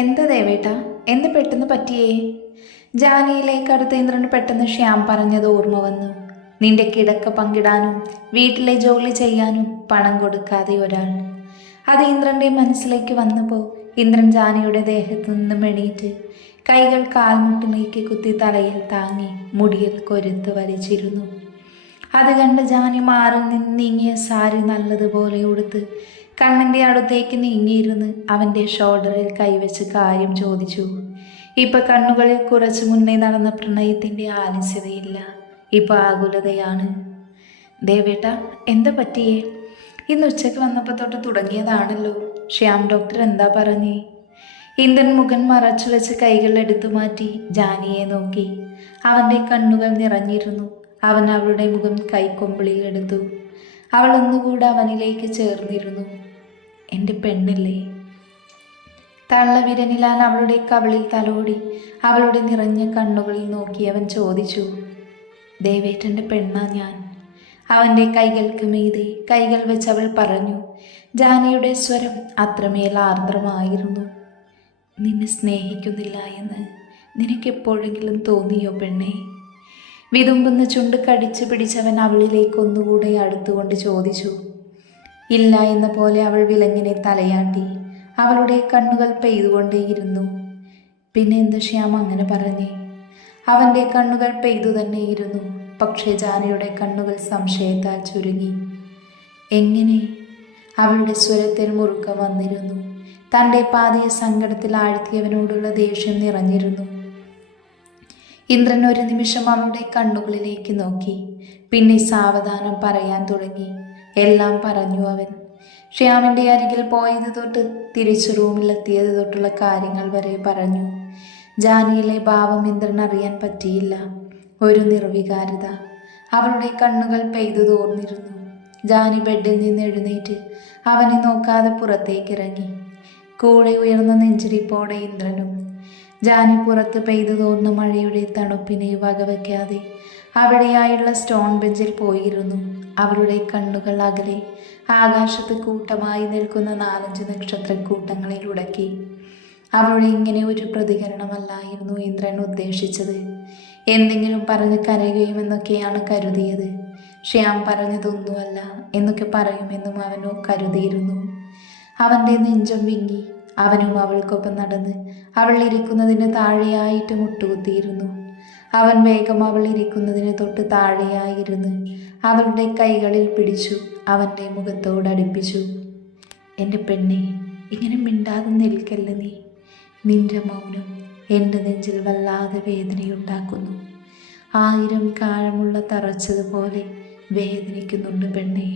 എന്താ ദേവേട്ടാ, എന്ത് പെട്ടെന്ന് പറ്റിയേ? ജാനിയിലേക്ക് അടുത്ത ഇന്ദ്രന് പെട്ടെന്ന് ശ്യാം പറഞ്ഞത് ഓർമ്മ വന്നു. നിന്റെ കിടക്ക പങ്കിടാനും വീട്ടിലെ ജോലി ചെയ്യാനും പണം കൊടുക്കാതെ ഒരാൾ. അത് ഇന്ദ്രന്റെ മനസ്സിലേക്ക് വന്നപ്പോൾ ഇന്ദ്രൻ ജാനിയുടെ ദേഹത്തു നിന്നും എണീറ്റ് കൈകൾ കാൽമുട്ടിലേക്ക് കുത്തി തലയിൽ താങ്ങി മുടിയിൽ കൊരുത്ത് വലിച്ചിരുന്നു. അത് കണ്ട് ജാനി മാറിൽ നിന്ന് നീങ്ങിയ സാരി നല്ലതുപോലെ ഉടുത്ത് കണ്ണൻ്റെ അടുത്തേക്ക് നീങ്ങിയിരുന്ന് അവൻ്റെ ഷോൾഡറിൽ കൈവച്ച് കാര്യം ചോദിച്ചു. ഇപ്പൊ കണ്ണുകളിൽ കുറച്ചു മുന്നേ നടന്ന പ്രണയത്തിൻ്റെ ആലസ്യതയില്ല, ഇപ്പൊ ആകുലതയാണ്. ദേവേട്ട, എന്താ പറ്റിയേ? ഇന്ന് ഉച്ചയ്ക്ക് വന്നപ്പോൾ തൊട്ട് തുടങ്ങിയതാണല്ലോ. ശ്യാം ഡോക്ടർ എന്താ പറഞ്ഞേ? ഇന്ദ്രൻ മുഖം മറച്ചു വെച്ച് കൈകൾ എടുത്തു മാറ്റി ജാനിയെ നോക്കി. അവൻ്റെ കണ്ണുകൾ നിറഞ്ഞിരുന്നു. അവൻ അവളുടെ മുഖം കൈക്കൊമ്പിളിൽ എടുത്തു. അവൾ ഒന്നുകൂടെ അവനിലേക്ക് ചേർന്നിരുന്നു. എൻ്റെ പെണ്ണില്ലേ? തള്ളവിരനിലാൽ അവളുടെ കവിളിൽ തലോടി അവളുടെ നിറഞ്ഞ കണ്ണുകളിൽ നോക്കി അവൻ ചോദിച്ചു. ദേവേട്ടൻ്റെ പെണ്ണാ ഞാൻ. അവൻ്റെ കൈകൾക്ക് മീതെ കൈകൾ വെച്ച് അവൾ പറഞ്ഞു. ജാനിയുടെ സ്വരം അത്രമേൽ ആർദ്രമായിരുന്നു. നിന്നെ സ്നേഹിക്കുന്നില്ല എന്ന് നിനക്കെപ്പോഴെങ്കിലും തോന്നിയോ പെണ്ണേ? വിതുമ്പുന്ന ചുണ്ട് കടിച്ചു പിടിച്ചവൻ അവളിലേക്ക് ഒന്നുകൂടെ അടുത്തുകൊണ്ട് ചോദിച്ചു. ഇല്ല എന്ന പോലെ അവൾ വിലങ്ങിനെ തലയാട്ടി. അവളുടെ കണ്ണുകൾ പെയ്തുകൊണ്ടേയിരുന്നു. പിന്നെ എന്ത് ശ്യാം അങ്ങനെ പറഞ്ഞേ? അവൻ്റെ കണ്ണുകൾ പെയ്തു തന്നെയിരുന്നു. പക്ഷേ ജാനിയുടെ കണ്ണുകൾ സംശയത്താൽ ചുരുങ്ങി. എങ്ങനെ? അവളുടെ സ്വരത്തിൽ മുറുക്കം വന്നിരുന്നു. തൻ്റെ പാതിയ സങ്കടത്തിൽ ആഴ്ത്തിയവനോടുള്ള ദേഷ്യം നിറഞ്ഞിരുന്നു. ഇന്ദ്രൻ ഒരു നിമിഷം അവളുടെ കണ്ണുകളിലേക്ക് നോക്കി. പിന്നെ സാവധാനം പറയാൻ തുടങ്ങി. എല്ലാം പറഞ്ഞു അവൻ. ശ്യാമിൻ്റെ അരികിൽ പോയത് തൊട്ട് തിരിച്ചു റൂമിലെത്തിയത് തൊട്ടുള്ള കാര്യങ്ങൾ വരെ പറഞ്ഞു. ജാനിയിലെ ഭാവം ഇന്ദ്രൻ അറിയാൻ പറ്റിയില്ല. ഒരു നിർവികാരത. അവളുടെ കണ്ണുകൾ പെയ്തു തോർന്നിരുന്നു. ജാനി ബെഡിൽ നിന്ന് എഴുന്നേറ്റ് അവനെ നോക്കാതെ പുറത്തേക്കിറങ്ങി. കൂടെ ഉയർന്ന നെഞ്ചിരിപ്പോടെ ഇന്ദ്രനും. ജാനി പുറത്ത് പെയ്തു തോർന്ന മഴയുടെ തണുപ്പിനെ വകവയ്ക്കാതെ അവിടെയായുള്ള സ്റ്റോൺ ബെഞ്ചിൽ പോയിരുന്നു. അവളുടെ കണ്ണുകൾ അകലെ ആകാശത്ത് കൂട്ടമായി നിൽക്കുന്ന 4-5 നക്ഷത്രക്കൂട്ടങ്ങളിൽ ഉടക്കി. അവളുടെ ഇങ്ങനെ ഒരു പ്രതികരണമല്ലായിരുന്നു ഇന്ദ്രൻ ഉദ്ദേശിച്ചത്. എന്തെങ്കിലും പറഞ്ഞ് കരയുമെന്നൊക്കെയാണ് കരുതിയത്. ശ്യാം പറഞ്ഞതൊന്നുമല്ല എന്നൊക്കെ പറയുമെന്നും അവനോ കരുതിയിരുന്നു. അവൻ്റെ നെഞ്ചം വിങ്ങി. അവനും അവൾക്കൊപ്പം നടന്ന് അവൾ ഇരിക്കുന്നതിന് താഴെയായിട്ട് മുട്ടുകുത്തിയിരുന്നു. അവൻ വേഗം അവൾ ഇരിക്കുന്നതിന് തൊട്ട് താഴെയായിരുന്നു അവളുടെ കൈകളിൽ പിടിച്ചു അവൻ്റെ മുഖത്തോടടുപ്പിച്ചു. എൻ്റെ പെണ്ണെ, ഇങ്ങനെ മിണ്ടാതെ നിൽക്കല്ല നീ. നിന്റെ മൗനം എൻ്റെ നെഞ്ചിൽ വല്ലാതെ വേദനയുണ്ടാക്കുന്നു. 1000 കാഴമുള്ള തറച്ചതുപോലെ വേദനിക്കുന്നുണ്ട് പെണ്ണെ.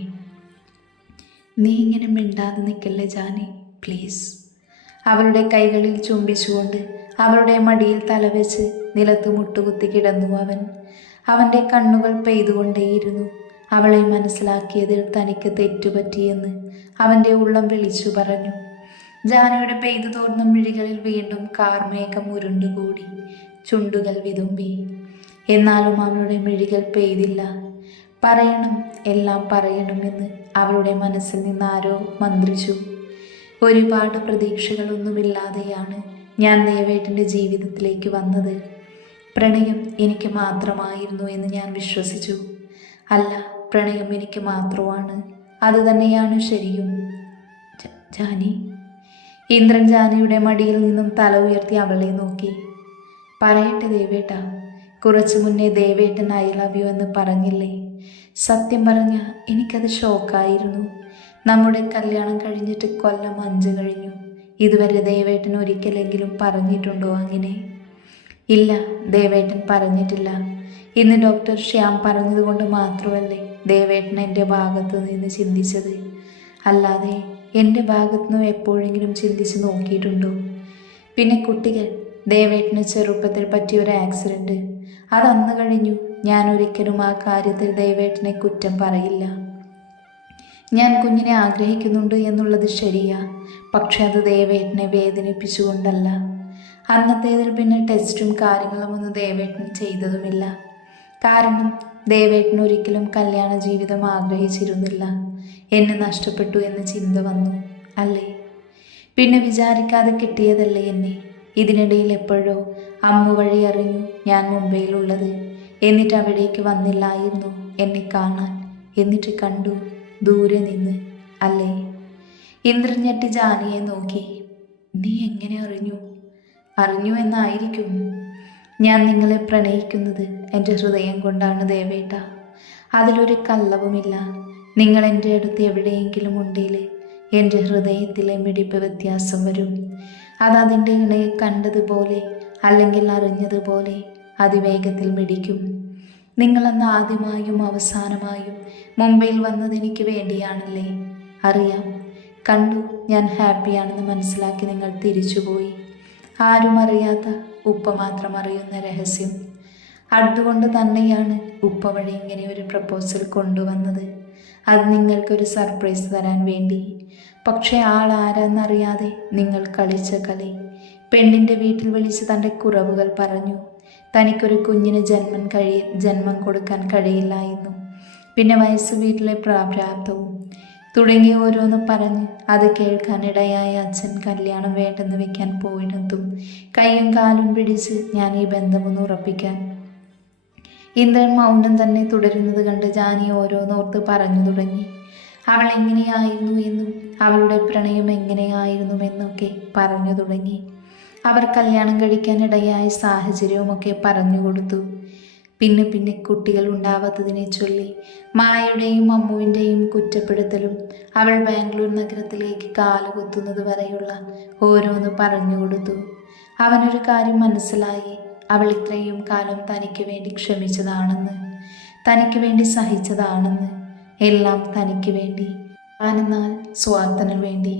നീ ഇങ്ങനെ മിണ്ടാതെ നിൽക്കല്ലേ ജാനി, പ്ലീസ്. അവളുടെ കൈകളിൽ ചുംബിച്ചുകൊണ്ട് അവളുടെ മടിയിൽ തലവെച്ച് നിലത്ത് മുട്ടുകുത്തി കിടന്നു അവൻ. അവൻ്റെ കണ്ണുകൾ പെയ്തുകൊണ്ടേയിരുന്നു. അവളെ മനസ്സിലാക്കിയതിൽ തനിക്ക് തെറ്റുപറ്റിയെന്ന് അവൻ്റെ ഉള്ളം വിളിച്ചു പറഞ്ഞു. ജാനയുടെ പെയ്തു തോർന്ന മിഴികളിൽ വീണ്ടും കാർമേഘം ഉരുണ്ടുകൂടി. ചുണ്ടുകൾ വിതുമ്പി. എന്നാലും അവളുടെ മിഴികൾ പെയ്തില്ല. പറയണം, എല്ലാം പറയണമെന്ന് അവളുടെ മനസ്സിൽ നിന്ന് ആരോ മന്ത്രിച്ചു. ഒരുപാട് പ്രതീക്ഷകളൊന്നുമില്ലാതെയാണ് ഞാൻ ദേവേട്ടൻ്റെ ജീവിതത്തിലേക്ക് വന്നത്. പ്രണയം എനിക്ക് മാത്രമായിരുന്നു എന്ന് ഞാൻ വിശ്വസിച്ചു. അല്ല, പ്രണയം എനിക്ക് മാത്രമാണ്. അതുതന്നെയാണ് ശരിയും. ജാനി. ഇന്ദ്രൻ ജാനിയുടെ മടിയിൽ നിന്നും തല ഉയർത്തി അവളെ നോക്കി. പറയട്ടെ ദേവേട്ട, കുറച്ചു മുന്നേ ദേവേട്ടൻ ഐ ലവ് യു എന്ന് പറഞ്ഞില്ലേ? സത്യം പറഞ്ഞ എനിക്കത് ഷോക്കായിരുന്നു. നമ്മുടെ കല്യാണം കഴിഞ്ഞിട്ട് കൊല്ലം 5 കഴിഞ്ഞു. ഇതുവരെ ദേവേട്ടൻ ഒരിക്കലെങ്കിലും പറഞ്ഞിട്ടുണ്ടോ അങ്ങനെ? ഇല്ല, ദേവേട്ടൻ പറഞ്ഞിട്ടില്ല. ഇന്ന് ഡോക്ടർ ശ്യാം പറഞ്ഞതുകൊണ്ട് മാത്രമല്ലേ ദേവേട്ടൻ എൻ്റെ ഭാഗത്തു നിന്ന് ചിന്തിച്ചത്. അല്ലാതെ എൻ്റെ ഭാഗത്തുനിന്നും എപ്പോഴെങ്കിലും ചിന്തിച്ച് നോക്കിയിട്ടുണ്ടോ? പിന്നെ കുട്ടികൾ, ദേവേട്ടന് ചെറുപ്പത്തിൽ പറ്റിയൊരു ആക്സിഡൻറ്റ്, അതന്ന് കഴിഞ്ഞു. ഞാൻ ഒരിക്കലും ആ കാര്യത്തിൽ ദേവേട്ടനെ കുറ്റം പറയില്ല. ഞാൻ കുഞ്ഞിനെ ആഗ്രഹിക്കുന്നുണ്ട് എന്നുള്ളത് ശരിയാ. പക്ഷെ അത് ദേവേട്ടനെ വേദനിപ്പിച്ചുകൊണ്ടല്ല. അന്നത്തേതിൽ പിന്നെ ടെസ്റ്റും കാര്യങ്ങളും ഒന്നും ദേവേട്ടൻ ചെയ്തതുമില്ല. കാരണം ദേവേട്ടൻ ഒരിക്കലും കല്യാണ ജീവിതം ആഗ്രഹിച്ചിരുന്നില്ല. എന്നെ നഷ്ടപ്പെട്ടു എന്ന ചിന്ത വന്നു അല്ലേ? പിന്നെ വിചാരിക്കാതെ കിട്ടിയതല്ലേ എന്നെ. ഇതിനിടയിൽ എപ്പോഴോ അമ്മു വഴി അറിഞ്ഞു ഞാൻ മുംബൈയിലുള്ളത്. എന്നിട്ട് അവിടേക്ക് വന്നില്ലായിരുന്നു എന്നെ കാണാൻ. എന്നിട്ട് കണ്ടു ദൂരെ നിന്ന്, അല്ലേ? ഇന്ദ്രൻ ഞെട്ടി ജാനിയെ നോക്കി. നീ എങ്ങനെ അറിഞ്ഞു? അറിഞ്ഞു എന്നായിരിക്കും. ഞാൻ നിങ്ങളെ പ്രണയിക്കുന്നത് എൻ്റെ ഹൃദയം കൊണ്ടാണ് ദേവേട്ട. അതിലൊരു കള്ളവുമില്ല. നിങ്ങൾ എൻ്റെ അടുത്ത് എവിടെയെങ്കിലും ഉണ്ടെങ്കിൽ എൻ്റെ ഹൃദയത്തിലെ മിടിപ്പ് വ്യത്യാസം വരും. അതതിൻ്റെ ഇണയെ കണ്ടതുപോലെ അല്ലെങ്കിൽ അറിഞ്ഞതുപോലെ അതിവേഗത്തിൽ മിടിക്കും. നിങ്ങളന്ന് ആദ്യമായും അവസാനമായും മുംബൈയിൽ വന്നത് എനിക്ക് വേണ്ടിയാണല്ലേ? അറിയാം. കണ്ടു ഞാൻ ഹാപ്പിയാണെന്ന് മനസ്സിലാക്കി നിങ്ങൾ തിരിച്ചുപോയി. ആരും അറിയാത്ത ഉപ്പ മാത്രം അറിയുന്ന രഹസ്യം. അതുകൊണ്ട് തന്നെയാണ് ഉപ്പ വഴി ഇങ്ങനെ ഒരു പ്രപ്പോസൽ കൊണ്ടുവന്നത്. അത് നിങ്ങൾക്കൊരു സർപ്രൈസ് തരാൻ വേണ്ടി. പക്ഷേ ആൾ ആരാന്നറിയാതെ നിങ്ങൾ കളിച്ച കളി. പെണ്ണിൻ്റെ വീട്ടിൽ വിളിച്ച് തൻ്റെ കുറവുകൾ പറഞ്ഞു. തനിക്കൊരു കുഞ്ഞിന് ജന്മം കൊടുക്കാൻ കഴിയില്ല എന്നും പിന്നെ വയസ്സ് വീട്ടിലെ പ്രാരാബ്ധവും തുടങ്ങി ഓരോന്ന് പറഞ്ഞ് അത് കേൾക്കാനിടയായ അച്ഛൻ കല്യാണം വേണ്ടെന്ന് വെക്കാൻ പോയിടത്തും കൈയും കാലും പിടിച്ച് ഞാൻ ഈ ബന്ധമൊന്ന് ഉറപ്പിക്കാൻ. ഇന്ദ്രൻ മൗനം തന്നെ തുടരുന്നത് കണ്ട് ജാനി ഓരോന്നോർത്ത് പറഞ്ഞു തുടങ്ങി. അവൾ എങ്ങനെയായിരുന്നു എന്നും അവളുടെ പ്രണയം എങ്ങനെയായിരുന്നുവെന്നൊക്കെ പറഞ്ഞു തുടങ്ങി. അവർ കല്യാണം കഴിക്കാനിടയായ സാഹചര്യവുമൊക്കെ പറഞ്ഞു കൊടുത്തു. പിന്നെ കുട്ടികൾ ഉണ്ടാവാത്തതിനെ ചൊല്ലി മായയുടെയും അമ്മുവിൻ്റെയും കുറ്റപ്പെടുത്തലും അവൾ ബാംഗ്ലൂർ നഗരത്തിലേക്ക് കാലുകുത്തുന്നത് വരെയുള്ള ഓരോന്ന് പറഞ്ഞു കൊടുത്തു. അവനൊരു കാര്യം മനസ്സിലായി. അവൾ ഇത്രയും കാലം തനിക്ക് വേണ്ടി ക്ഷമിച്ചതാണെന്ന്, തനിക്ക് വേണ്ടി സഹിച്ചതാണെന്ന്. എല്ലാം തനിക്ക് വേണ്ടി, താനെന്നാൽ സ്വാർത്ഥന് വേണ്ടി.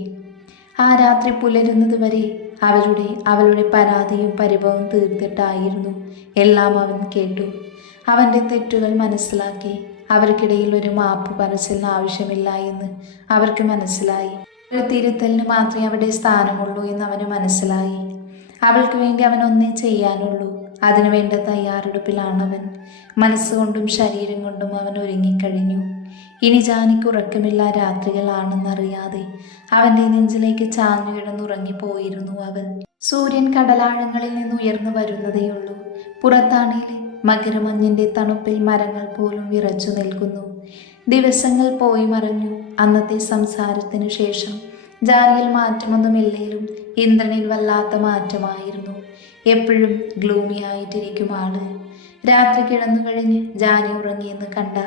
ആ രാത്രി പുലരുന്നത് വരെ അവളുടെ പരാതിയും പരിഭവവും തീർത്തിട്ടായിരുന്നു എല്ലാം അവൻ കേട്ടു. അവൻ്റെ തെറ്റുകൾ മനസ്സിലാക്കി. അവർക്കിടയിൽ ഒരു മാപ്പ് പറച്ചിലിന് ആവശ്യമില്ല എന്ന് അവർക്ക് മനസ്സിലായി. ഒരു തിരുത്തലിന് മാത്രമേ അവിടെ സ്ഥാനമുള്ളൂ എന്ന് അവന് മനസ്സിലായി. അവൾക്ക് വേണ്ടി അവനൊന്നേ ചെയ്യാനുള്ളൂ. അതിനുവേണ്ട തയ്യാറെടുപ്പിലാണവൻ. മനസ്സുകൊണ്ടും ശരീരം കൊണ്ടും അവൻ ഒരുങ്ങിക്കഴിഞ്ഞു. ഇനി ജാനിക്ക് ഉറക്കമില്ല രാത്രികളാണെന്നറിയാതെ അവൻ്റെ നെഞ്ചിലേക്ക് ചാഞ്ഞു കിടന്നുറങ്ങിപ്പോയിരുന്നു അവൻ. സൂര്യൻ കടലാഴങ്ങളിൽ നിന്ന് ഉയർന്നു വരുന്നതേയുള്ളൂ. പുറത്താണേൽ മകരമഞ്ഞിൻ്റെ തണുപ്പിൽ മരങ്ങൾ പോലും വിറച്ചു നിൽക്കുന്നു. ദിവസങ്ങൾ പോയി മറഞ്ഞു. അന്നത്തെ സംസാരത്തിന് ശേഷം ജാനിയിൽ മാറ്റമൊന്നുമില്ലേലും ഇന്ദ്രനിൽ വല്ലാത്ത മാറ്റമായിരുന്നു. എപ്പോഴും ഗ്ലൂമി ആയിട്ടിരിക്കും ആള്. രാത്രി കിടന്നു കഴിഞ്ഞ് ജാനി ഉറങ്ങിയെന്ന് കണ്ട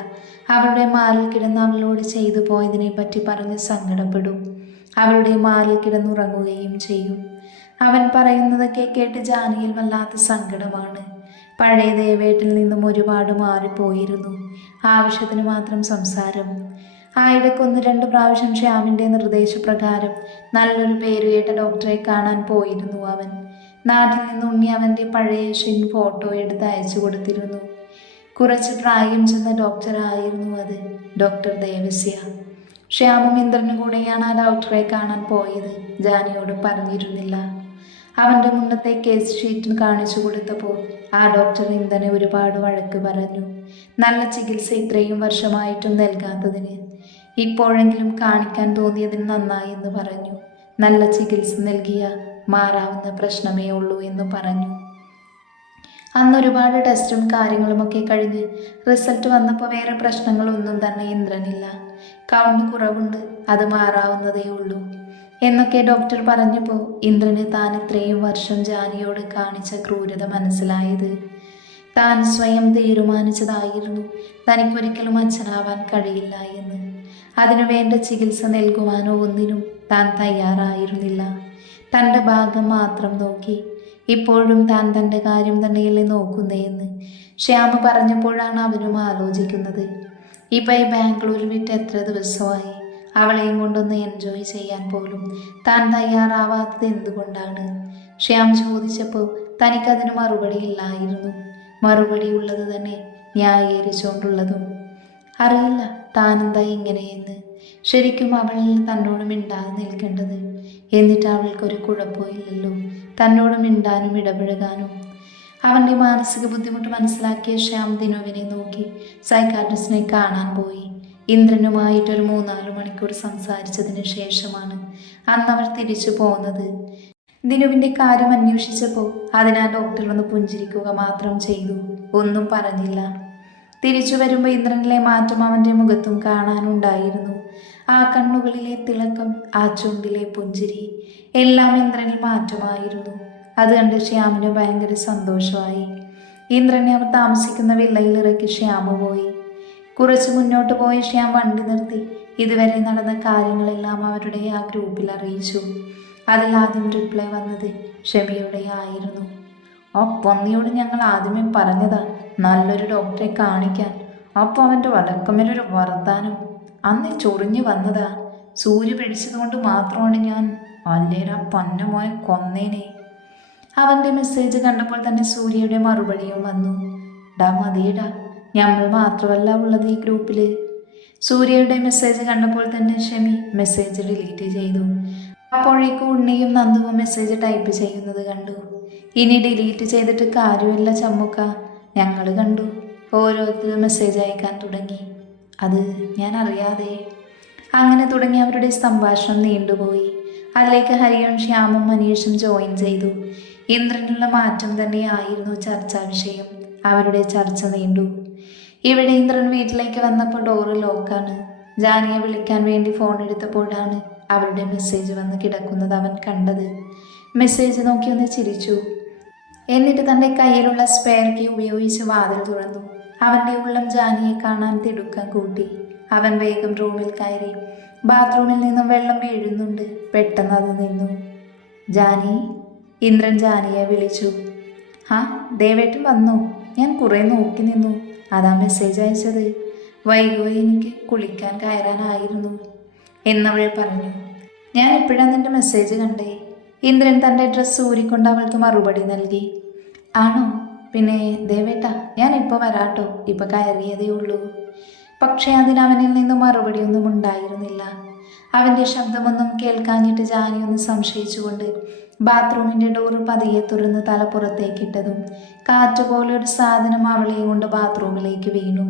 അവളുടെ മാറിൽ കിടന്ന് അവളോട് ചെയ്തു പോയതിനെ പറ്റി പറഞ്ഞ് സങ്കടപ്പെടും. അവളുടെ മാറിൽ കിടന്നുറങ്ങുകയും ചെയ്യും. അവൻ പറയുന്നതൊക്കെ കേട്ട് ജാനിയിൽ വല്ലാത്ത സങ്കടമാണ്. പഴയ ദേവേട്ടിൽ നിന്നും ഒരുപാട് മാറിപ്പോയിരുന്നു. ആവശ്യത്തിന് മാത്രം സംസാരം. ആയിടയ്ക്ക് 1-2 പ്രാവശ്യം ശ്യാമിൻ്റെ നിർദ്ദേശപ്രകാരം നല്ലൊരു പേരുകേട്ട ഡോക്ടറെ കാണാൻ പോയിരുന്നു അവൻ. നാട്ടിൽ നിന്ന് ഉണ്ണി അവൻ്റെ പഴയ ഫോട്ടോ എടുത്ത് അയച്ചു കൊടുത്തിരുന്നു. കുറച്ച് പ്രായം ചെന്ന ഡോക്ടറായിരുന്നു അത്, ഡോക്ടർ ദേവസ്യ. ശ്യാമും ഇന്ദ്രനും കൂടെയാണ് ആ ഡോക്ടറെ കാണാൻ പോയത്. ജാനിയോട് പറഞ്ഞിരുന്നില്ല. അവൻ്റെ മുന്നത്തെ കേസ് ഷീറ്റ് കാണിച്ചു കൊടുത്തപ്പോൾ ആ ഡോക്ടർ ഇന്ദ്രനെ ഒരുപാട് വഴക്ക് പറഞ്ഞു. നല്ല ചികിത്സ ഇത്രയും വർഷമായിട്ടും നൽകാത്തതിന് ഇപ്പോഴെങ്കിലും കാണിക്കാൻ തോന്നിയതിന് നന്നായി എന്ന് പറഞ്ഞു. നല്ല ചികിത്സ നൽകിയ മാറാവുന്ന പ്രശ്നമേ ഉള്ളൂ എന്ന് പറഞ്ഞു. അന്ന് ഒരുപാട് ടെസ്റ്റും കാര്യങ്ങളുമൊക്കെ കഴിഞ്ഞ് റിസൾട്ട് വന്നപ്പോൾ വേറെ പ്രശ്നങ്ങളൊന്നും തന്നെ ഇന്ദ്രനില്ല. കൗണ്ട് കുറവുണ്ട്, അത് മാറാവുന്നതേ ഉള്ളൂ എന്നൊക്കെ ഡോക്ടർ പറഞ്ഞപ്പോൾ ഇന്ദ്രന് താൻ ഇത്രയും വർഷം ജാനിയോട് കാണിച്ച ക്രൂരത മനസ്സിലായത്. താൻ സ്വയം തീരുമാനിച്ചതായിരുന്നു തനിക്കൊരിക്കലും അച്ഛനാവാൻ കഴിയില്ല എന്ന്. അതിനു വേണ്ട ചികിത്സ നൽകുവാനോ ഒന്നിനും താൻ തയ്യാറായിരുന്നില്ല. തൻ്റെ ഭാഗം മാത്രം നോക്കി. ഇപ്പോഴും താൻ തൻ്റെ കാര്യം തന്നെയല്ലേ നോക്കുന്നതെന്ന് ശ്യാമ പറഞ്ഞപ്പോഴാണ് അവനും ആലോചിക്കുന്നത്. ഇപ്പം ഈ ബാംഗ്ലൂർ വിട്ട് എത്ര ദിവസമായി? അവളെയും കൊണ്ടൊന്ന് എൻജോയ് ചെയ്യാൻ പോലും താൻ തയ്യാറാവാത്തത് എന്തുകൊണ്ടാണ്? ശ്യാം ചോദിച്ചപ്പോൾ തനിക്കതിന് മറുപടി ഇല്ലായിരുന്നു. മറുപടി ഉള്ളത് തന്നെ ന്യായീകരിച്ചുകൊണ്ടുള്ളതും. അറിയില്ല താനെന്താ ഇങ്ങനെയെന്ന്. ശരിക്കും അവൾ തന്നോട് മിണ്ടാതെ നിൽക്കേണ്ടത്. എന്നിട്ട് അവൾക്കൊരു കുഴപ്പമില്ലല്ലോ തന്നോട് മിണ്ടാനും ഇടപഴകാനും. അവൻ്റെ മാനസിക ബുദ്ധിമുട്ട് മനസ്സിലാക്കിയ ശ്യാം ദിനുവിനെ നോക്കി സൈക്കാട്രിസ്റ്റിനെ കാണാൻ പോയി. ഇന്ദ്രനുമായിട്ടൊരു 3-4 മണിക്കൂർ സംസാരിച്ചതിന് ശേഷമാണ് അന്നവർ തിരിച്ചു പോകുന്നത്. ദിനുവിൻ്റെ കാര്യം അന്വേഷിച്ചപ്പോൾ അതിനാ ഡോക്ടർ വന്ന് പുഞ്ചിരിക്കുക മാത്രം ചെയ്തു, ഒന്നും പറഞ്ഞില്ല. തിരിച്ചു വരുമ്പോൾ ഇന്ദ്രനിലെ മാറ്റം അവൻ്റെ മുഖത്തും കാണാനുണ്ടായിരുന്നു. ആ കണ്ണുകളിലെ തിളക്കം, ആ ചുണ്ടിലെ പുഞ്ചിരി, എല്ലാം ഇന്ദ്രനിൽ മാറ്റമായിരുന്നു. അത് കണ്ട് ശ്യാമിന് ഭയങ്കര സന്തോഷമായി. ഇന്ദ്രനെ അവർ താമസിക്കുന്ന വില്ലയിൽ ഇറക്കി ശ്യാമ് പോയി. കുറച്ച് മുന്നോട്ട് പോയ ശ്യാം വണ്ടി നിർത്തി ഇതുവരെ നടന്ന കാര്യങ്ങളെല്ലാം അവരുടെ ആ ഗ്രൂപ്പിൽ അറിയിച്ചു. അതിലാദ്യം റിപ്ലൈ വന്നത് ഷെമിയുടെ ആയിരുന്നു. ആ പന്നിയോട് ഞങ്ങൾ ആദ്യമേ പറഞ്ഞതാ നല്ലൊരു ഡോക്ടറെ കാണിക്കാൻ. അപ്പോൾ അവൻ്റെ വലക്കമേലൊരു വർത്താനം അന്ന് ചൊറിഞ്ഞു വന്നതാ. സൂര്യ പിടിച്ചതുകൊണ്ട് മാത്രമാണ് ഞാൻ, അല്ലേരാ പന്നമോയെ കൊന്നേനെ. അവൻ്റെ മെസ്സേജ് കണ്ടപ്പോൾ തന്നെ സൂര്യയുടെ മറുപടിയും വന്നു. ഡാ മതിയടാ, ഞങ്ങൾ മാത്രമല്ല ഉള്ളത് ഈ ഗ്രൂപ്പിൽ. സൂര്യയുടെ മെസ്സേജ് കണ്ടപ്പോൾ തന്നെ ഷെമി മെസ്സേജ് ഡിലീറ്റ് ചെയ്തു. അപ്പോഴേക്കും ഉണ്ണിയും നന്ദുവും മെസ്സേജ് ടൈപ്പ് ചെയ്യുന്നത് കണ്ടു. ഇനി ഡിലീറ്റ് ചെയ്തിട്ട് കാര്യമില്ല ചമ്മുക്ക, ഞങ്ങൾ കണ്ടു. ഓരോരുത്തരും മെസ്സേജ് അയക്കാൻ തുടങ്ങി. അത് ഞാൻ അറിയാതെ. അങ്ങനെ തുടങ്ങി അവരുടെ സംഭാഷണം നീണ്ടുപോയി. അതിലേക്ക് ഹരിയും ശ്യാമും മനീഷും ജോയിൻ ചെയ്തു. ഇന്ദ്രനുള്ള മാറ്റം തന്നെയായിരുന്നു ചർച്ചാ വിഷയം. അവരുടെ ചർച്ച നീണ്ടു. ഇവിടെ ഇന്ദ്രൻ വീട്ടിലേക്ക് വന്നപ്പോൾ ഡോറ് ലോക്കാണ്. ജാനിയെ വിളിക്കാൻ വേണ്ടി ഫോൺ എടുത്തപ്പോഴാണ് അവരുടെ മെസ്സേജ് വന്ന് കിടക്കുന്നത് അവൻ കണ്ടത്. മെസ്സേജ് നോക്കി ഒന്ന് ചിരിച്ചു. എന്നിട്ട് തൻ്റെ കയ്യിലുള്ള സ്പെയർ കീ ഉപയോഗിച്ച് വാതിൽ തുറന്നു. അവൻ്റെ ഉള്ളം ജാനിയെ കാണാൻ തിടുക്കം കൂട്ടി. അവൻ വേഗം റൂമിൽ കയറി. ബാത്റൂമിൽ നിന്നും വെള്ളം വീഴുന്നുണ്ട്. പെട്ടെന്ന് അത് നിന്നു. ജാനി, ഇന്ദ്രൻ ജാനിയെ വിളിച്ചു. ആ ദേവേട്ടൻ വന്നു. ഞാൻ കുറേ നോക്കി നിന്നു, അതാ മെസ്സേജ് അയച്ചത്. വൈകുവേ എനിക്ക് കുളിക്കാൻ കയറാനായിരുന്നു എന്നവൾ പറഞ്ഞു. ഞാൻ എപ്പോഴാണ് നിന്റെ മെസ്സേജ് കണ്ടേ? ഇന്ദ്രൻ തൻ്റെ ഡ്രസ്സ് ഊരിക്കൊണ്ട് അവൾക്ക് മറുപടി നൽകി. ആണോ? പിന്നെ ദേവേട്ട, ഞാൻ ഇപ്പോൾ വരാട്ടോ, ഇപ്പം കയറിയതേ ഉള്ളൂ. പക്ഷേ അതിനവനിൽ നിന്നും മറുപടിയൊന്നും ഉണ്ടായിരുന്നില്ല. അവൻ്റെ ശബ്ദമൊന്നും കേൾക്കാഞ്ഞിട്ട് ജാനി ഒന്ന് സംശയിച്ചുകൊണ്ട് ബാത്റൂമിൻ്റെ ഡോറ് പതിയെ തുറന്ന് തലപ്പുറത്തേക്കിട്ടതും കാറ്റുപോലെ ഒരു സാധനം അവളെയും കൊണ്ട് ബാത്റൂമിലേക്ക് വീണു.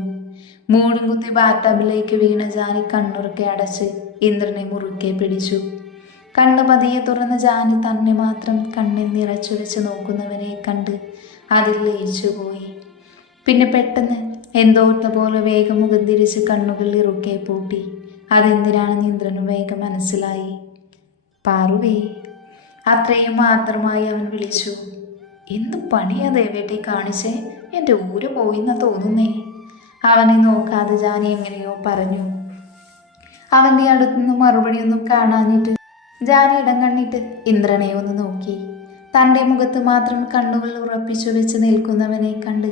മൂടും കുത്തി ബാറ്റബിലേക്ക് വീണ ജാനി കണ്ണുറുക്കെ അടച്ച് ഇന്ദ്രനെ മുറുക്കെ പിടിച്ചു. കണ്ണ് പതിയെ തുറന്ന ജാനി തന്നെ മാത്രം കണ്ണിൽ നിറച്ചു വെച്ച് നോക്കുന്നവനെ കണ്ട് അതിൽ ലയിച്ചുപോയി. പിന്നെ പെട്ടെന്ന് എന്തോർത്ത പോലെ വേഗം മുഖം തിരിച്ച് കണ്ണുകൾ ഇറുക്കെ പൂട്ടി. അതെന്തിനാണെന്ന് ഇന്ദ്രനും വേഗം മനസ്സിലായി. പാറുവേ, അത്രയും മാത്രമായി അവൻ വിളിച്ചു. എന്ത് പണിയാ ദേവേട്ടെ കാണിച്ചേ? എൻ്റെ ഊര് പോയിന്നാ തോന്നുന്നേ. അവനെ നോക്കാതെ ജാനി എങ്ങനെയോ പറഞ്ഞു. അവൻ്റെ അടുത്തുനിന്ന് മറുപടിയൊന്നും കാണാഞ്ഞിട്ട് ജാനി ഇടം കണ്ണിട്ട് ഇന്ദ്രനെ ഒന്ന് നോക്കി. തൻ്റെ മുഖത്ത് മാത്രം കണ്ണുകൾ ഉറപ്പിച്ചു വെച്ച് നിൽക്കുന്നവനെ കണ്ട്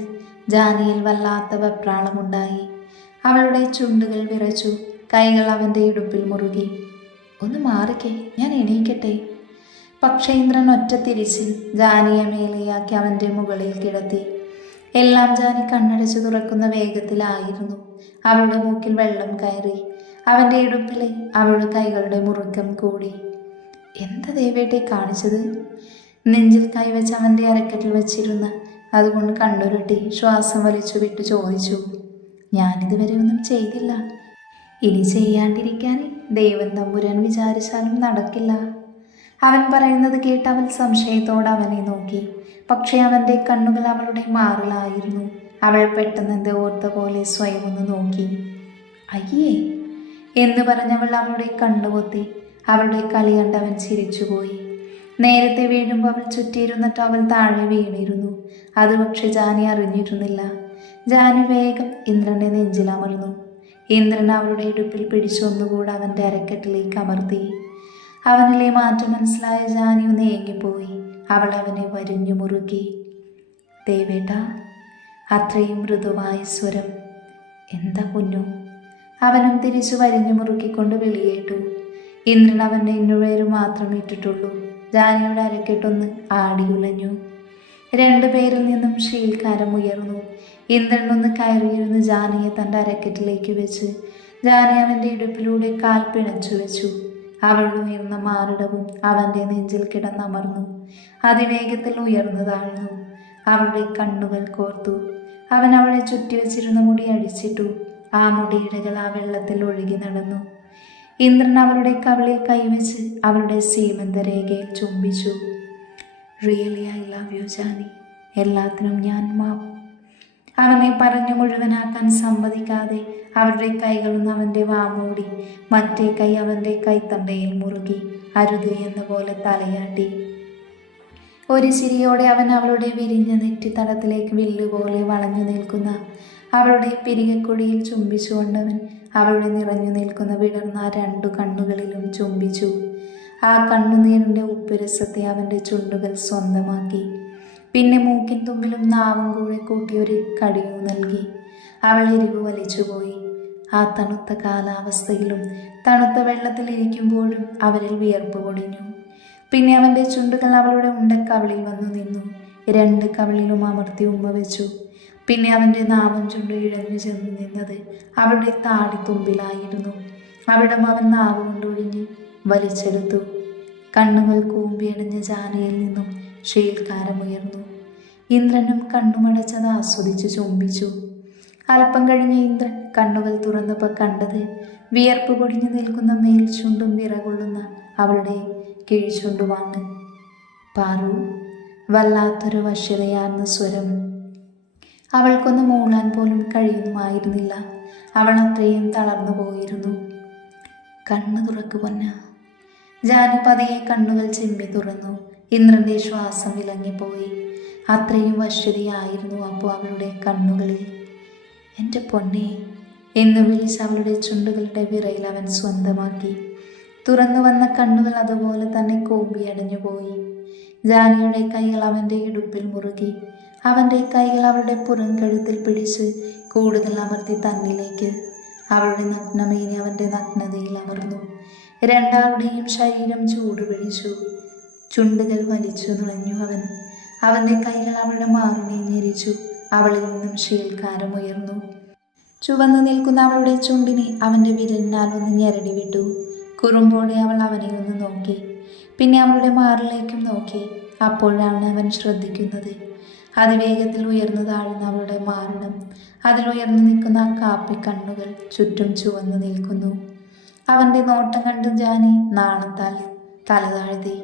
ജാനിയിൽ വല്ലാത്ത വെപ്രാളമുണ്ടായി. അവളുടെ ചുണ്ടുകൾ വിറച്ചു. കൈകൾ അവൻ്റെ ഇടുപ്പിൽ മുറുകി. ഒന്ന് മാറിക്കേ, ഞാൻ എണീക്കട്ടെ. പക്ഷേ ഇന്ദ്രൻ ഒറ്റ തിരിച്ചിൽ ജാനിയെ മേലെയാക്കി അവൻ്റെ മുകളിൽ കിടത്തി. എല്ലാം ജാനി കണ്ണടച്ചു തുറക്കുന്ന വേഗത്തിലായിരുന്നു. അവളുടെ മൂക്കിൽ വെള്ളം കയറി. അവൻ്റെ ഇടുപ്പിൽ അവളുടെ കൈകളുടെ മുറുക്കം കൂടി. എന്താ ദേവേട്ടെ കാണിച്ചത്? നെഞ്ചിൽ കൈവച്ച് അവൻ്റെ അരക്കെട്ടിൽ വെച്ചിരുന്ന അതുകൊണ്ട് കണ്ണുരുട്ടി ശ്വാസം വലിച്ചു വിട്ടു ചോദിച്ചു. ഞാനിതുവരെ ഒന്നും ചെയ്തില്ല. ഇനി ചെയ്യാണ്ടിരിക്കാൻ ദൈവം തമ്പുരാൻ വിചാരിച്ചാലും നടക്കില്ല. അവൻ പറയുന്നത് കേട്ട് അവൻ സംശയത്തോടെ അവനെ നോക്കി. പക്ഷേ അവൻ്റെ കണ്ണുകൾ അവളുടെ മാറിലായിരുന്നു. അവൾ പെട്ടെന്ന് എന്ത് ഓർത്ത പോലെ സ്വയം ഒന്ന് നോക്കി. അയ്യേ എന്ന് പറഞ്ഞവൾ അവളുടെ കണ്ണുപൊത്തി. അവളുടെ കളി കണ്ട് അവൻ ചിരിച്ചുപോയി. നേരത്തെ വീഴുമ്പോൾ അവൾ ചുറ്റിയിരുന്നിട്ട് അവൾ താഴെ വീണിരുന്നു. അത് പക്ഷെ ജാനി അറിഞ്ഞിരുന്നില്ല. ജാനി വേഗം ഇന്ദ്രൻ്റെ നെഞ്ചിലമർന്നു. ഇന്ദ്രൻ അവളുടെ ഇടുപ്പിൽ പിടിച്ചൊന്നുകൂടെ അവൻ്റെ അരക്കെട്ടിലേക്ക് അമർത്തി. അവനിലെ മാറ്റം മനസ്സിലായ ജാനി ഒന്ന് ഏങ്ങിപ്പോയി. അവൾ അവനെ വരിഞ്ഞു മുറുക്കി. ദേവേട്ട, അത്രയും മൃദുവായ സ്വരം. എന്താ കുഞ്ഞു? അവനും തിരിച്ചു വരിഞ്ഞു മുറുക്കിക്കൊണ്ട് വിളിയേട്ടു. ഇന്ദ്രൻ അവൻ്റെ ഇന്നുവേര് മാത്രം ഇട്ടിട്ടുള്ളൂ. ജാനിയുടെ അരക്കെട്ടൊന്ന് ആടി ഉലഞ്ഞു. രണ്ടുപേരിൽ നിന്നും ശീൽക്കാരം ഉയർന്നു. ഇന്ദ്രൻ ഒന്ന് കയറിയിരുന്ന് ജാനിയെ തൻ്റെ അരക്കെട്ടിലേക്ക് വെച്ച് ജാനി അവൻ്റെ ഇടുപ്പിലൂടെ കാൽ പിണച്ചു വെച്ചു. അവളുടെ ഉയർന്ന മാറിടവും അവൻ്റെ നെഞ്ചിൽ കിടന്നമർന്നു. അതിവേഗത്തിൽ ഉയർന്നു താഴ്ന്നു. അവളുടെ കണ്ണുകൾ കോർത്തു. അവൻ അവളെ ചുറ്റിവെച്ചിരുന്ന മുടി അടിച്ചിട്ടു. ആ മുടിയിഴകൾ ആ വെള്ളത്തിൽ ഒഴുകി നടന്നു. ഇന്ദ്രൻ അവളുടെ കവിളിൽ കൈവച്ച് അവളുടെ സീമന്തരേഖയിൽ ചുംബിച്ചു. Really I love you Jani, എല്ലാത്തിനും ഞാൻ മാപ്പ്. അവനെ പറഞ്ഞു മുഴുവനാക്കാൻ സമ്മതിക്കാതെ അവരുടെ കൈകളൊന്ന് അവൻ്റെ വാമൂടി, മറ്റേ കൈ അവൻ്റെ കൈത്തണ്ടയിൽ മുറുകി അരുത് എന്ന പോലെ തലയാട്ടി. ഒരു ചിരിയോടെ അവൻ അവളുടെ വിരിഞ്ഞ നെറ്റിത്തടത്തിലേക്ക് വില്ലുപോലെ വളഞ്ഞു നിൽക്കുന്ന അവളുടെ പിരികക്കുഴിയിൽ ചുംബിച്ചുകൊണ്ടവൻ അവളുടെ നിറഞ്ഞു നിൽക്കുന്ന വിടർന്ന രണ്ടു കണ്ണുകളിലും ചുംബിച്ചു. ആ കണ്ണുനീരിൻ്റെ ഉപ്പുരസത്തെ അവൻ്റെ ചുണ്ടുകൾ സ്വന്തമാക്കി. പിന്നെ മൂക്കിൻ തുമ്പിലും നാവും കൂടെ കൂട്ടിയൊരു കടിയു നൽകി. അവൾ എരിവ് വലിച്ചുപോയി. ആ തണുത്ത കാലാവസ്ഥയിലും തണുത്ത വെള്ളത്തിൽ ഇരിക്കുമ്പോഴും അവരിൽ വിയർപ്പ് പൊടിഞ്ഞു. പിന്നെ അവൻ്റെ ചുണ്ടുകൾ അവളുടെ ഉണ്ടക്കവിളിൽ വന്നു നിന്നു. രണ്ട് കവിളിലും അമർത്തി ഉമ്മ വെച്ചു. പിന്നെ അവൻ്റെ നാവും ചുണ്ടു ഇഴഞ്ഞു ചെന്ന് നിന്നത് അവളുടെ താടിത്തുമ്പിലായിരുന്നു. അവിടം അവൻ നാവ് കൊണ്ടൊഴിഞ്ഞ് വലിച്ചെടുത്തു. കണ്ണുകൾ കൂമ്പിയടഞ്ഞ ജാനയിൽ നിന്നും ഷീൽക്കാരമുയർന്നു. ഇന്ദ്രനും കണ്ണുമടച്ചത് ആസ്വദിച്ചു ചുംബിച്ചു. അല്പം കഴിഞ്ഞ് ഇന്ദ്രൻ കണ്ണുകൾ തുറന്നപ്പോൾ കണ്ടത് വിയർപ്പ് പൊടിഞ്ഞു നിൽക്കുന്ന മേൽ ചുണ്ടും വിറകൊള്ളുന്ന അവളുടെ കീഴ്ചുണ്ടുമാണ്. പാറു, വല്ലാത്തൊരു വശ്യതയാർന്ന സ്വരം. അവൾക്കൊന്ന് മൂളാൻ പോലും കഴിയുന്നുമായിരുന്നില്ല. അവൾ അത്രയും തളർന്നു പോയിരുന്നു. കണ്ണു തുറക്കു പൊന്ന. ജാനി പതിയെ കണ്ണുകൾ ചിമ്മി തുറന്നു. ഇന്ദ്രൻ്റെ ശ്വാസം വിലങ്ങിപ്പോയി. അത്രയും വശ്യതയായിരുന്നു അപ്പോൾ അവളുടെ കണ്ണുകളിൽ. എൻ്റെ പൊന്നെ എന്ന് വിളിച്ച് അവളുടെ ചുണ്ടുകളുടെ വിറയിൽ അവൻ സ്വന്തമാക്കി. തുറന്നു വന്ന കണ്ണുകൾ അതുപോലെ തന്നെ കൂമ്പിയടഞ്ഞു പോയി. ജാനിയുടെ കൈകൾ അവൻ്റെ ഇടുപ്പിൽ മുറുകി. അവൻ്റെ കൈകൾ അവളുടെ പുറം കഴുത്തിൽ പിടിച്ച് കൂടുതൽ അമർത്തി തന്നിലേക്ക്. അവളുടെ നഗ്നമേനി അവൻ്റെ നഗ്നതയിൽ അമർന്നു. രണ്ടാളുടെയും ശരീരം ചൂടുപിടിച്ചു. ചുണ്ടുകൾ വലിച്ചു നുളഞ്ഞു അവൻ. അവൻ്റെ കൈകൾ അവളുടെ മാറിനെ ഞെരിച്ചു. അവളിൽ നിന്നും ഷീൽക്കാരമുയർന്നു. ചുവന്നു നിൽക്കുന്ന അവളുടെ ചുണ്ടിനെ അവൻ്റെ വിരലിനാൽ ഒന്ന് ഞെരടി വിട്ടു. കുറുമ്പോടെ അവൾ അവനെ ഒന്ന് നോക്കി. പിന്നെ അവളുടെ മാറിലേക്കും നോക്കി. അപ്പോഴാണ് അവൻ ശ്രദ്ധിക്കുന്നത് അതിവേഗത്തിൽ ഉയർന്നു താഴുന്ന അവളുടെ മാറിടം. അതിലുയർന്നു നിൽക്കുന്ന ആ കാപ്പി കണ്ണുകൾ ചുറ്റും ചുവന്നു നിൽക്കുന്നു. അവൻ്റെ നോട്ടം കണ്ട് ജാനി നാണത്താൽ തല താഴ്ത്തി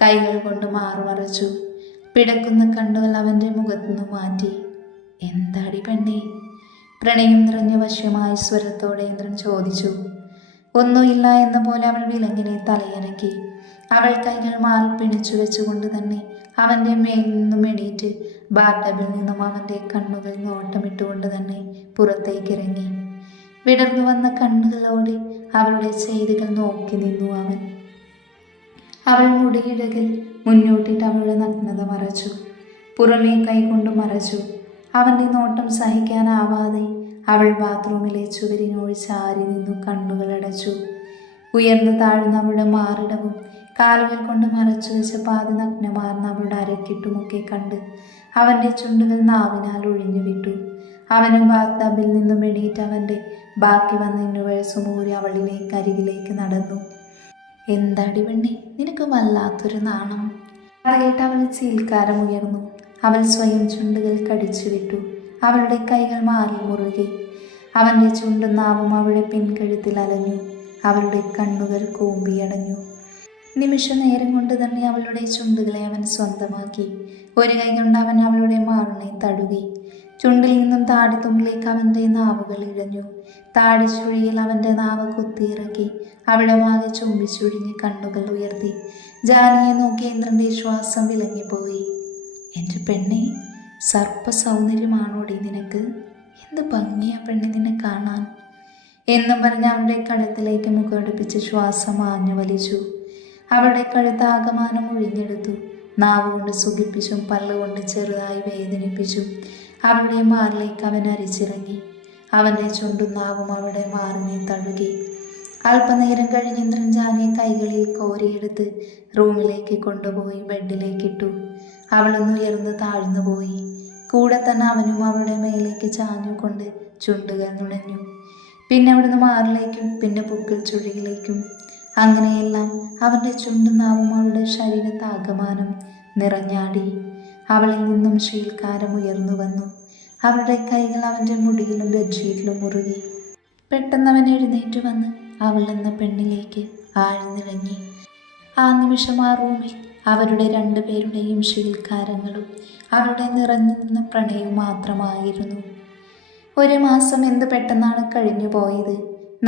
കൈകൾ കൊണ്ട് മാറുമറച്ചു. പിടക്കുന്ന കണ്ണുകൾ അവൻ്റെ മുഖത്തുനിന്ന് മാറ്റി. എന്താടി പെണ്ണേ? പ്രണയം നിറഞ്ഞ വശ്യമായ സ്വരത്തോടെ ഇന്ദ്രൻ ചോദിച്ചു. ഒന്നുമില്ല എന്ന പോലെ അവൾ വിലങ്ങിനെ തലയനക്കി. അവൾ കൈകൾ മാറി പിണിച്ചു വെച്ചുകൊണ്ട് തന്നെ അവൻ്റെ മേലിൽ നിന്നും എണീറ്റ് ബാർട്ടബിൽ നിന്നും അവൻ്റെ കണ്ണുകൾ നോട്ടമിട്ടുകൊണ്ട് തന്നെ പുറത്തേക്കിറങ്ങി. വിടർന്നു വന്ന കണ്ണുകളോടെ അവളുടെ ചെയ്തികൾ നോക്കി നിന്നു അവൻ. അവൾ മുടിയിഴകൾ മുന്നോട്ടിട്ട് അവളുടെ നഗ്നത മറച്ചു. പുറമേ കൈകൊണ്ട് മറച്ചു. അവൻ്റെ നോട്ടം സഹിക്കാനാവാതെ അവൾ ബാത്റൂമിലെ ചുവരിനോട് ചാരി നിന്നു കണ്ണുകളടച്ചു. ഉയർന്നു താഴ്ന്ന അവളുടെ മാറിടവും കാലുകൾ കൊണ്ട് മറച്ചു വെച്ച പാതി നഗ്നമാർന്ന അവളുടെ അരക്കിട്ടുമൊക്കെ കണ്ട് അവൻ്റെ ചുണ്ടുകൾ നാവിനാൽ ഒഴിഞ്ഞു വിട്ടു. അവനും ബാത്ടബിൽ നിന്നും എണീറ്റ് അവൻ്റെ ബാക്കി വന്ന ഇന്നുവഴസുമൂരി അവളിലേക്ക് അരികിലേക്ക് നടന്നു. എന്താടി പെണ്ണെ, നിനക്ക് വല്ലാത്തൊരു നാണം. അത് കേട്ട് അവൾ ചീൽക്കാരമുയർന്നു. അവൾ സ്വയം ചുണ്ടുകൾ കടിച്ചു വിട്ടു. അവളുടെ കൈകൾ മാറി മുറുകി. അവൻ്റെ ചുണ്ടും നാവും അവളുടെ പിൻകഴുത്തിൽ അലഞ്ഞു. അവളുടെ കണ്ണുകൾ കൂമ്പിയടഞ്ഞു. നിമിഷ നേരം കൊണ്ട് തന്നെ അവളുടെ ചുണ്ടുകളെ അവൻ സ്വന്തമാക്കി. ഒരു കൈ കൊണ്ട് അവൻ അവളുടെ മാറിനെ തടുകി. ചുണ്ടിൽ നിന്നും താടിത്തുമ്പിലേക്ക് അവൻ്റെ നാവുകൾ ഇഴഞ്ഞു. താടിച്ചുഴിയിൽ അവൻ്റെ നാവ് കുത്തിയിറക്കി. അവിടമാകെ ചുംബിച്ചുഴിഞ്ഞ് കണ്ണുകൾ ഉയർത്തി ജാനിയെ നോക്കി ഇന്ദ്രൻ്റെ ശ്വാസം വിലങ്ങിപ്പോയി. എൻ്റെ പെണ്ണെ, സർപ്പ സൗന്ദര്യമാണോടി നിനക്ക്? എന്ത് ഭംഗിയാ പെണ്ണെ നിന്നെ കാണാൻ എന്നും പറഞ്ഞ് അവളുടെ കഴുത്തിലേക്ക് മുഖമടുപ്പിച്ച് ശ്വാസം ആഞ്ഞു വലിച്ചു. അവളുടെ കഴുത്താകമാനം ഒഴിഞ്ഞെടുത്തു. നാവ് കൊണ്ട് സുഖിപ്പിച്ചും പല്ലുകൊണ്ട് ചെറുതായി വേദനിപ്പിച്ചും അവളുടെ മാറിലേക്ക് അവൻ അരിച്ചിറങ്ങി. അവൻ്റെ ചുണ്ടും നാവും അവളുടെ മാറിനെ തഴുകി. അല്പനേരം കഴിഞ്ഞ് ഇന്ദ്രൻ ജാനിയെ കൈകളിൽ കോരിയെടുത്ത് റൂമിലേക്ക് കൊണ്ടുപോയി ബെഡിലേക്കിട്ടു. അവളൊന്ന് ഉയർന്ന് താഴ്ന്നു പോയി. കൂടെ തന്നെ അവനും അവളുടെ മേലേക്ക് ചാഞ്ഞുകൊണ്ട് ചുണ്ടുകൾ നുണഞ്ഞു. പിന്നെ അവിടുന്ന് മാറിലേക്കും പിന്നെ പുക്കിൾ ചുഴിയിലേക്കും. അങ്ങനെയെല്ലാം അവൻ്റെ ചുണ്ടും നാവും അവളുടെ ശരീരത്താകമാനം നിറഞ്ഞാടി. അവളിൽ നിന്നും ഷീൽക്കാരം ഉയർന്നു വന്നു. അവളുടെ കൈകൾ അവൻ്റെ മുടിയിലും ബെഡ്ഷീറ്റിലും മുറുകി. പെട്ടെന്ന് അവൻ എഴുന്നേറ്റ് വന്ന് അവൾ എന്ന പെണ്ണിലേക്ക് ആഴ്ന്നിറങ്ങി. ആ നിമിഷം ആ റൂമിൽ അവരുടെ രണ്ടുപേരുടെയും ശീൽക്കാരങ്ങളും അവരുടെ നിറഞ്ഞു നിന്ന പ്രണയവും മാത്രമായിരുന്നു. 1 മാസം എന്ത് പെട്ടെന്നാണ് കഴിഞ്ഞു പോയത്.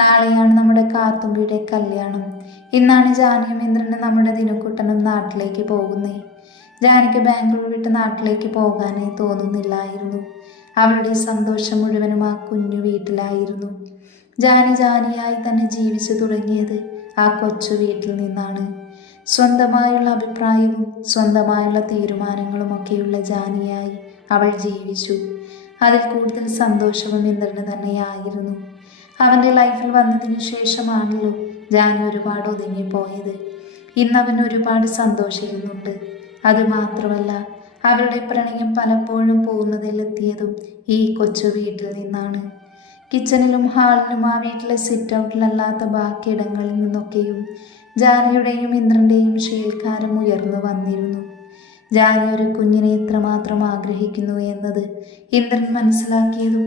നാളെയാണ് നമ്മുടെ കാർത്തുമ്പിയുടെ കല്യാണം. ഇന്നാണ് ജാനിയും ഇന്ദ്രനും നമ്മുടെ ദിനക്കുട്ടനും നാട്ടിലേക്ക് പോകുന്നത്. ജാനിക്ക് ബാംഗ്ലൂർ വിട്ട് നാട്ടിലേക്ക് പോകാനേ തോന്നുന്നില്ലായിരുന്നു. അവളുടെ സന്തോഷം മുഴുവനും ആ കുഞ്ഞു വീട്ടിലായിരുന്നു. ജാനിയായി തന്നെ ജീവിച്ചു തുടങ്ങിയത് ആ കൊച്ചു വീട്ടിൽ നിന്നാണ്. സ്വന്തമായുള്ള അഭിപ്രായവും സ്വന്തമായുള്ള തീരുമാനങ്ങളുമൊക്കെയുള്ള ജാനിയായി അവൾ ജീവിച്ചു. അതിൽ കൂടുതൽ സന്തോഷവും ഇന്ദ്രന് തന്നെയായിരുന്നു. അവൻ്റെ ലൈഫിൽ വന്നതിന് ശേഷമാണല്ലോ ജാനി ഒരുപാട് ഒതുങ്ങിപ്പോയത്. ഇന്നവൻ ഒരുപാട് സന്തോഷിക്കുന്നുണ്ട്. അതുമാത്രമല്ല, അവരുടെ പ്രണയം പലപ്പോഴും പൂർണ്ണതയിലെത്തിയതും ഈ കൊച്ചു വീട്ടിൽ നിന്നാണ്. കിച്ചണിലും ഹാളിലും ആ വീട്ടിലെ സിറ്റ് ഔട്ടിലല്ലാത്ത ബാക്കിയിടങ്ങളിൽ നിന്നൊക്കെയും ജാനിയുടെയും ഇന്ദ്രൻ്റെയും ശീൽക്കാരം ഉയർന്നു വന്നിരുന്നു. ജാനി ഒരു കുഞ്ഞിനെ എത്രമാത്രം ആഗ്രഹിക്കുന്നു എന്നത് ഇന്ദ്രൻ മനസ്സിലാക്കിയതും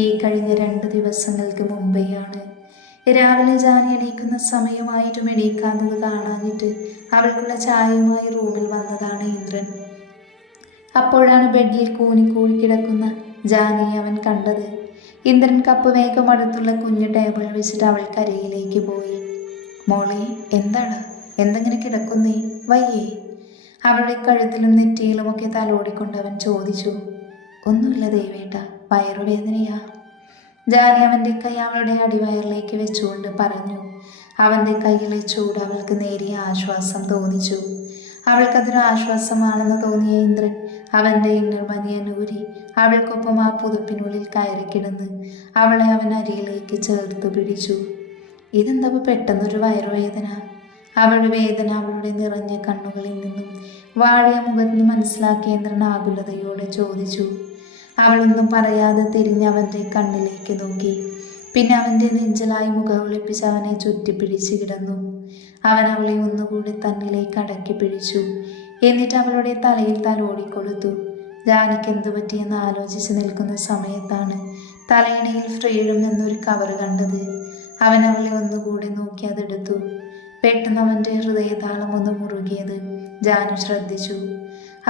ഈ കഴിഞ്ഞ 2 ദിവസങ്ങൾക്ക് മുമ്പെയാണ്. രാവിലെ ജാനി എണീക്കുന്ന സമയമായിട്ടും എണീക്കാത്തത് കാണാനിട്ട് അവൾക്കുള്ള ചായയുമായി റൂമിൽ വന്നതാണ് ഇന്ദ്രൻ. അപ്പോഴാണ് ബെഡിൽ കൂനിക്കൂടി കിടക്കുന്ന ജാനിയെ അവൻ കണ്ടത്. ഇന്ദ്രൻ കപ്പ് വേഗം അടുത്തുള്ള കുഞ്ഞു ടേബിളിൽ വെച്ചിട്ട് അവൾക്കരികിലേക്ക് പോയി. മോളെ, എന്താണ്? എന്തെങ്ങനെ കിടക്കുന്നേ? വയ്യേ? അവളുടെ കഴുത്തിലും നെറ്റിയിലുമൊക്കെ തലോടിക്കൊണ്ട് അവൻ ചോദിച്ചു. ഒന്നുമില്ല ദേവേട്ട, വയറുവേദനയാ. ജാനി അവൻ്റെ കൈ അവളുടെ അടിവയറിലേക്ക് വെച്ചുകൊണ്ട് പറഞ്ഞു. അവൻ്റെ കൈയിലെ ചൂട് അവൾക്ക് നേരിയ ആശ്വാസം തോന്നിച്ചു. അവൾക്കതൊരു ആശ്വാസമാണെന്ന് തോന്നിയ ഇന്ദ്രൻ അവൻ്റെ ഇന്നർ ബനിയൻ ഊരി അവൾക്കൊപ്പം ആ പുതുപ്പിനുള്ളിൽ കയറിക്കിടന്ന് അവളെ അവൻ അരിയിലേക്ക് ചേർത്ത് പിടിച്ചു. ഇതെന്താ പെട്ടെന്നൊരു വയറുവേദന? അവളുടെ വേദന അവളുടെ നിറഞ്ഞ കണ്ണുകളിൽ നിന്നും വാടിയ മുഖത്ത് നിന്ന് മനസ്സിലാക്കിയ ഇന്ദ്രൻ ആകുലതയോടെ ചോദിച്ചു. അവളൊന്നും പറയാതെ തിരിഞ്ഞ് അവൻ്റെ കണ്ണിലേക്ക് നോക്കി. പിന്നെ അവൻ്റെ നെഞ്ചലായി മുഖവിളിപ്പിച്ച് അവനെ ചുറ്റിപ്പിടിച്ച് കിടന്നു. അവൻ അവളെ ഒന്നുകൂടി തന്നിലേക്ക് അടക്കി പിടിച്ചു. എന്നിട്ട് അവളുടെ തലയിൽ തലോടിക്കൊടുത്തു. ജാനിക്ക് എന്തു പറ്റിയെന്ന് ആലോചിച്ച് നിൽക്കുന്ന സമയത്താണ് തലയിണയിൽ ഫ്രീഡം എന്നൊരു കവർ കണ്ടത്. അവൻ അവളെ ഒന്നുകൂടി നോക്കി അതെടുത്തു. പെട്ടെന്ന് അവൻ്റെ ഹൃദയതാളം ഒന്ന് മുറുകിയത് ജാനു ശ്രദ്ധിച്ചു.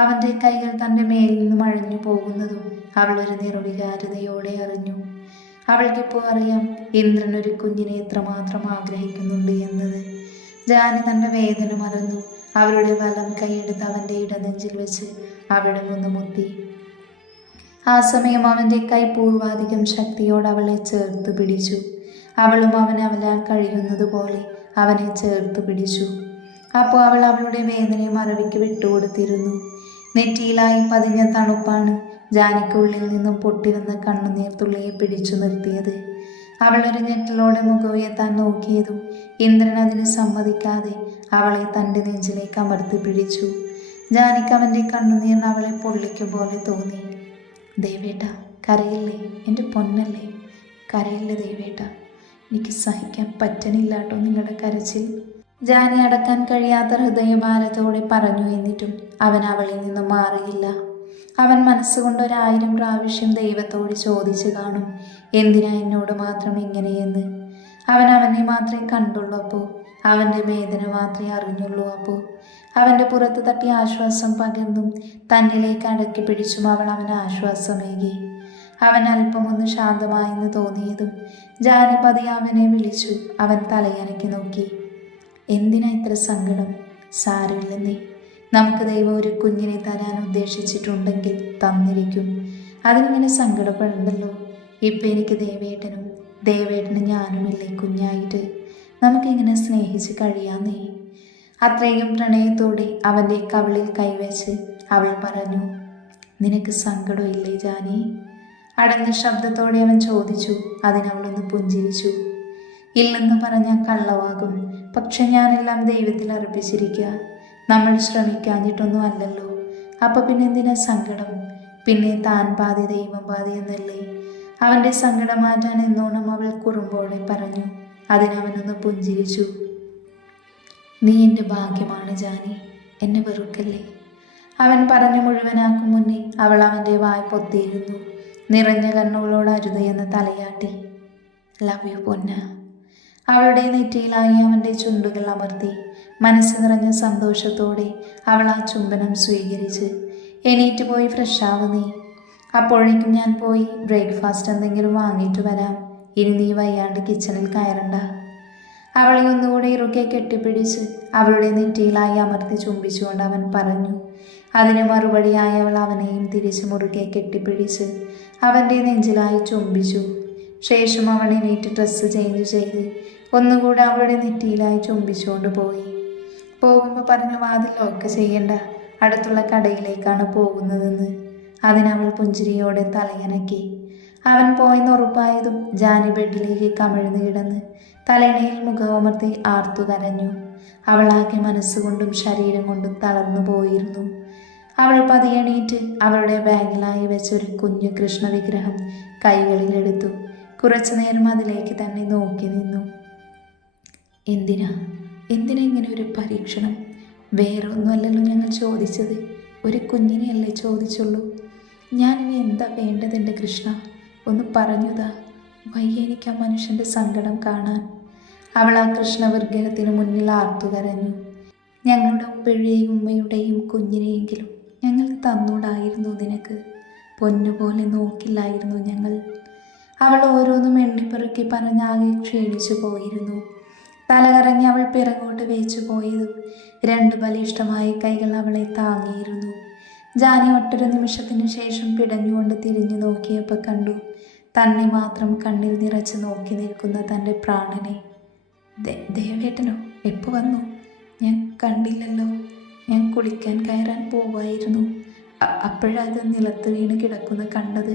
അവൻ്റെ കൈകൾ തൻ്റെ മേലിൽ നിന്ന് മഴഞ്ഞു പോകുന്നതും അവൾ ഒരു നിർവികാരതയോടെ അറിഞ്ഞു. അവൾക്കിപ്പോൾ അറിയാം ഇന്ദ്രൻ ഒരു കുഞ്ഞിനെ എത്രമാത്രം ആഗ്രഹിക്കുന്നുണ്ട് എന്നത്. ജാനി തൻ്റെ വേദന മറന്നു അവളുടെ വലം കൈയെടുത്ത് അവൻ്റെ ഇടനെഞ്ചിൽ വെച്ച് അവിടെ ഒന്ന് മുത്തി. ആ സമയം അവൻ്റെ കൈ പൂർവാധികം ശക്തിയോടെ അവളെ ചേർത്ത് പിടിച്ചു. അവളും അവലാൽ കഴിയുന്നത് പോലെ അവനെ ചേർത്ത് പിടിച്ചു. അപ്പോൾ അവൾ അവളുടെ വേദനയെ മറവിക്ക് വിട്ടുകൊടുത്തിരുന്നു. നെറ്റിയിലായി പതിഞ്ഞ തണുപ്പാണ് ജാനിക്കുള്ളിൽ നിന്നും പൊട്ടിരുന്ന കണ്ണുനീർത്തുള്ളിയെ പിടിച്ചു നിർത്തിയത്. അവളൊരു ഞെട്ടലോടെ മുഖമുയർത്താൻ നോക്കിയതും ഇന്ദ്രൻ അതിന് സമ്മതിക്കാതെ അവളെ തൻ്റെ നെഞ്ചിലേക്ക് അമർത്തി പിടിച്ചു. ജാനിക്ക് അവൻ്റെ കണ്ണുനീറിന് അവളെ പൊള്ളിക്കും പോലെ തോന്നി. ദേവേട്ട, കരയില്ലേ? എൻ്റെ പൊന്നല്ലേ, കരയില്ലേ ദേവേട്ട? എനിക്ക് സഹിക്കാൻ പറ്റണില്ലാട്ടോ നിങ്ങളുടെ കരച്ചിൽ. ജാനി അടക്കാൻ കഴിയാത്ത ഹൃദയഭാരത്തോടെ പറഞ്ഞു. എന്നിട്ടും അവൻ അവളിൽ നിന്നും മാറിയില്ല. അവൻ മനസ്സുകൊണ്ട് 1000 പ്രാവശ്യം ദൈവത്തോട് ചോദിച്ചു കാണും, എന്തിനാ എന്നോട് മാത്രം ഇങ്ങനെയെന്ന്. അവൻ അവനെ മാത്രമേ കണ്ടുള്ളൂ. അപ്പോൾ അവൻ്റെ വേദന മാത്രമേ അറിഞ്ഞുള്ളൂ. അപ്പോൾ അവൻ്റെ പുറത്ത് തട്ടി ആശ്വാസം പകർന്നും തന്നിലേക്ക് അടക്കി പിടിച്ചും അവൾ അവന് ആശ്വാസമേകി. അവൻ അല്പമൊന്ന് ശാന്തമായെന്ന് തോന്നിയതും ജാനി പതിയെ അവനെ വിളിച്ചു. അവൻ തലയനക്കി നോക്കി. എന്തിനാ ഇത്ര സങ്കടം? സാരമില്ലെന്നേ, നമുക്ക് ദൈവം ഒരു കുഞ്ഞിനെ തരാൻ ഉദ്ദേശിച്ചിട്ടുണ്ടെങ്കിൽ തന്നിരിക്കും. അതിനിങ്ങനെ സങ്കടപ്പെടണ്ടല്ലോ. ഇപ്പം എനിക്ക് ദേവേട്ടനും ഞാനുമില്ലേ കുഞ്ഞായിട്ട്? നമുക്കിങ്ങനെ സ്നേഹിച്ച് കഴിയാന്നേ. അത്രയും പ്രണയത്തോടെ അവൻ്റെ കവിളിൽ കൈവച്ച് അവൾ പറഞ്ഞു. നിനക്ക് സങ്കടമില്ലേ ജാനി? അടഞ്ഞ ശബ്ദത്തോടെ അവൻ ചോദിച്ചു. അതിനവളൊന്ന് പുഞ്ചിരിച്ചു. ഇല്ലെന്ന് പറഞ്ഞാൽ കള്ളവാകും. പക്ഷെ ഞാനെല്ലാം ദൈവത്തിൽ അർപ്പിച്ചിരിക്കുക. നമ്മൾ ശ്രമിക്കാഞ്ഞിട്ടൊന്നും അല്ലല്ലോ. അപ്പം പിന്നെ എന്തിനാ സങ്കടം? പിന്നെ താൻ പാതി ദൈവം പാതി എന്നല്ലേ? അവൻ്റെ സങ്കടം മാറ്റാൻ എന്നോണം അവൾ കുറുമ്പോടെ പറഞ്ഞു. അതിനവനൊന്ന് പുഞ്ചിരിച്ചു. നീ എൻ്റെ ഭാഗ്യമാണ് ജാനി, എന്നെ വെറുക്കല്ലേ. അവൻ പറഞ്ഞു മുഴുവനാക്കും മുന്നേ അവൾ അവൻ്റെ വായ പൊത്തിയിരുന്നു. നിറഞ്ഞ കണ്ണുകളോട് അരുതയെന്ന് തലയാട്ടി. ലവ് യു പൊന്ന. അവളുടെ നെറ്റിയിലായി അവൻ്റെ ചുണ്ടുകൾ അമർത്തി മനസ്സ് നിറഞ്ഞ സന്തോഷത്തോടെ അവൾ ആ ചുംബനം സ്വീകരിച്ച്, എണീറ്റ് പോയി ഫ്രഷാവ് നീ. അപ്പോഴേക്കും ഞാൻ പോയി ബ്രേക്ക്ഫാസ്റ്റ് എന്തെങ്കിലും വാങ്ങിയിട്ട് വരാം. ഇനി നീ വയ്യാണ്ട് കിച്ചണിൽ കയറണ്ട. അവളെ ഒന്നുകൂടെ ഇറുക്കെ കെട്ടിപ്പിടിച്ച് അവളുടെ നെറ്റിയിലായി അമർത്തി ചുംബിച്ചുകൊണ്ട് അവൻ പറഞ്ഞു. അതിന് മറുപടിയായി അവൾ അവനെയും തിരിച്ച് മുറുകെ കെട്ടിപ്പിടിച്ച് അവൻ്റെ നെഞ്ചിലായി ചുംബിച്ചു. ശേഷം അവൾ എണീറ്റ് ഡ്രസ്സ് ചേഞ്ച് ചെയ്ത് ഒന്നുകൂടെ അവളുടെ നെറ്റിയിലായി ചുംബിച്ചുകൊണ്ട് പോയി. പോകുമ്പോൾ പറഞ്ഞു, വാതിൽ ലോക്ക് ചെയ്യണ്ട, അടുത്തുള്ള കടയിലേക്കാണ് പോകുന്നതെന്ന്. അതിനവൾ പുഞ്ചിരിയോടെ തലയനക്കി. അവൻ പോയെന്ന് ഉറപ്പായതും ജാനി ബെഡിലേക്ക് കമിഴ്ന്നു കിടന്ന് തലയിണയിൽ മുഖമർത്തി ആർത്തു കരഞ്ഞു. അവളാകെ മനസ്സുകൊണ്ടും ശരീരം കൊണ്ടും തളർന്നു പോയിരുന്നു. അവൾ പതിയെണീറ്റ് അവളുടെ ബാഗിലായി വെച്ചൊരു കുഞ്ഞു കൃഷ്ണ വിഗ്രഹം കൈകളിലെടുത്തു. കുറച്ചു നേരം അതിലേക്ക് തന്നെ നോക്കി നിന്നു. എന്തിനാ ഇങ്ങനെ ഒരു പരീക്ഷണം? വേറെ ഒന്നുമല്ലല്ലോ ഞങ്ങൾ ചോദിച്ചത്, ഒരു കുഞ്ഞിനെയല്ലേ ചോദിച്ചുള്ളൂ. ഞാനിനി എന്താ വേണ്ടത് എൻ്റെ കൃഷ്ണ? ഒന്ന് പറഞ്ഞുതാ. വയ്യ എനിക്ക് ആ മനുഷ്യൻ്റെ സങ്കടം കാണാൻ. അവൾ ആ കൃഷ്ണവിഗ്രഹത്തിന് മുന്നിൽ ആർത്തു കരഞ്ഞു. ഞങ്ങളുടെ ഉപ്പയുടെയും ഉമ്മയുടെയും കുഞ്ഞിനെയെങ്കിലും ഞങ്ങൾ തന്നൂടായിരുന്നു നിനക്ക്. പൊന്നുപോലെ നോക്കില്ലായിരുന്നു ഞങ്ങൾ. അവൾ ഓരോന്നും എണ്ണിപ്പെറുക്കി പറഞ്ഞാകെ ക്ഷീണിച്ചു പോയിരുന്നു. തലകറങ്ങി അവൾ പിറകോട്ട് വേച്ചു പോയതും രണ്ട് ബലിഷ്ഠമായ കൈകൾ അവളെ താങ്ങിയിരുന്നു. ജാനി ഒട്ടൊരു നിമിഷത്തിനു ശേഷം പിടഞ്ഞുകൊണ്ട് തിരിഞ്ഞു നോക്കിയപ്പോൾ കണ്ടു തന്നെ മാത്രം കണ്ണിൽ നിറച്ച് നോക്കി നിൽക്കുന്ന തൻ്റെ പ്രാണനെ. ദേവേട്ടനോ? എപ്പോൾ വന്നു? ഞാൻ കണ്ടില്ലല്ലോ. ഞാൻ കുളിക്കാൻ കയറാൻ പോവായിരുന്നു. അപ്പോഴത് നിലത്ത് വീണ് കിടക്കുന്ന കണ്ടത്.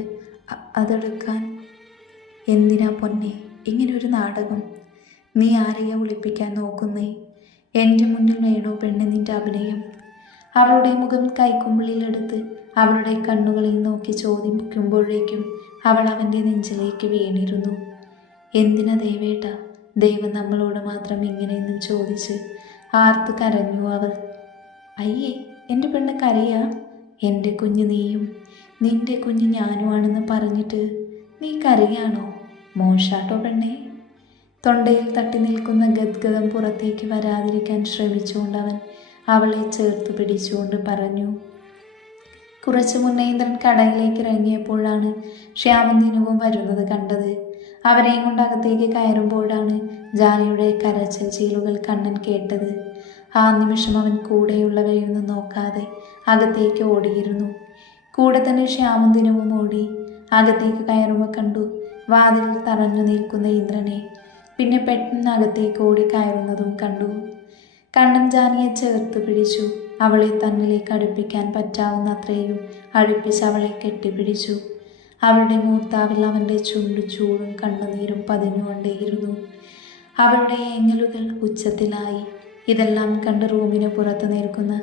അതെടുക്കാൻ. എന്തിനാ പൊന്നെ ഇങ്ങനെ ഒരു നാടകം? നീ ആരെയാ ഒളിപ്പിക്കാൻ നോക്കുന്നേ? എൻ്റെ മുന്നിൽ വേണോ പെണ്ണെ നിൻ്റെ അഭിനയം? അവളുടെ മുഖം കൈക്കുമ്പിളിലെടുത്ത് അവളുടെ കണ്ണുകളിൽ നോക്കി ചോദിക്കുമ്പോഴേക്കും അവൾ അവൻ്റെ നെഞ്ചിലേക്ക് വീണിരുന്നു. എന്തിനാ ദേവേട്ട ദൈവം നമ്മളോട് മാത്രം ഇങ്ങനെയെന്നും ചോദിച്ച് ആർത്ത് കരഞ്ഞു അവൾ. അയ്യേ, എൻ്റെ പെണ്ണ് കരയാ? എൻ്റെ കുഞ്ഞ് നീയും നിൻ്റെ കുഞ്ഞ് ഞാനുമാണെന്ന് പറഞ്ഞിട്ട് നീ കരയാണോ? മോശാട്ടോ പെണ്ണേ. തൊണ്ടയിൽ തട്ടി നിൽക്കുന്ന ഗദ്ഗതം പുറത്തേക്ക് വരാതിരിക്കാൻ ശ്രമിച്ചുകൊണ്ട് അവൻ അവളെ ചേർത്ത് പിടിച്ചുകൊണ്ട് പറഞ്ഞു. കുറച്ചു മുന്നേ ഇന്ദ്രൻ കടയിലേക്ക് ഇറങ്ങിയപ്പോഴാണ് ശ്യാമും ദിനുവും വരുന്നത് കണ്ടത്. അവരെയും കൊണ്ട് അകത്തേക്ക് കയറുമ്പോഴാണ് ജാനിയുടെ കരച്ചിൽ ചീലുകൾ കണ്ണൻ കേട്ടത്. ആ നിമിഷം അവൻ കൂടെയുള്ളവരെയൊന്നും നോക്കാതെ അകത്തേക്ക് ഓടിയിരുന്നു. കൂടെ തന്നെ ശ്യാമും ദിനുവും ഓടി. അകത്തേക്ക് കയറുമ്പോൾ കണ്ടു വാതിലിൽ തറഞ്ഞു നിൽക്കുന്ന ഇന്ദ്രനെ. പിന്നെ പെട്ടെന്ന് അകത്തേക്ക് ഓടി കയറുന്നതും കണ്ടു. കണ്ണൻ ജാനിയെ ചേർത്ത് പിടിച്ചു. അവളെ തന്നിലേക്ക് അടുപ്പിക്കാൻ പറ്റാവുന്നത്രയും അടുപ്പിച്ച് അവളെ കെട്ടിപ്പിടിച്ചു. അവളുടെ മൂർത്താവിൽ അവൻ്റെ ചൂടും കണ്ണുനീരും പതിഞ്ഞുകൊണ്ടേയിരുന്നു. അവളുടെ ഏങ്ങലുകൾ ഉച്ചത്തിലായി. ഇതെല്ലാം കണ്ട് റൂമിന് പുറത്ത് നിൽക്കുന്ന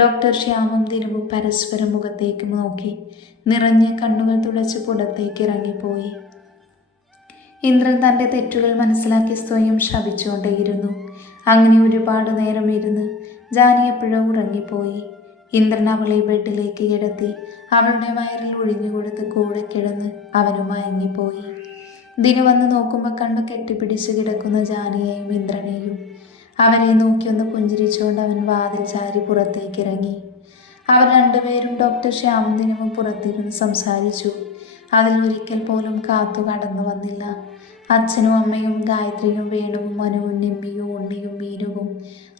ഡോക്ടർ ശ്യാമും ദിനുവും പരസ്പരം മുഖത്തേക്ക് നോക്കി നിറഞ്ഞ കണ്ണുകൾ തുടച്ച് പുറത്തേക്ക് ഇറങ്ങിപ്പോയി. ഇന്ദ്രൻ തൻ്റെ തെറ്റുകൾ മനസ്സിലാക്കി സ്വയം ശപിച്ചുകൊണ്ടേയിരുന്നു. അങ്ങനെ ഒരുപാട് നേരം ഇരുന്ന് ജാനി എപ്പോഴോ ഉറങ്ങിപ്പോയി. ഇന്ദ്രൻ അവളെ ബെഡിലേക്ക് കിടത്തി അവളുടെ വയറിൽ ഒഴിഞ്ഞുകൊടുത്ത് കൂടെ കിടന്ന് അവനും മയങ്ങിപ്പോയി. ദിനു വന്ന് നോക്കുമ്പോൾ കണ്ണു കെട്ടിപ്പിടിച്ച് കിടക്കുന്ന ജാനിയെയും ഇന്ദ്രനെയും. അവരെ നോക്കിയൊന്ന് പുഞ്ചിരിച്ചുകൊണ്ട് അവൻ വാതിൽ ചാരി പുറത്തേക്ക് ഇറങ്ങി. അവർ രണ്ടുപേരും ഡോക്ടർ ശ്യാമും ദിനുവും പുറത്തിരുന്ന് സംസാരിച്ചു. അതിൽ ഒരിക്കൽ പോലും കാത്തു കടന്നു വന്നില്ല. അച്ഛനും അമ്മയും ഗായത്രിയും വേണുവും മനുവും നിമ്മിയും ഉണ്ണിയും മീനുവും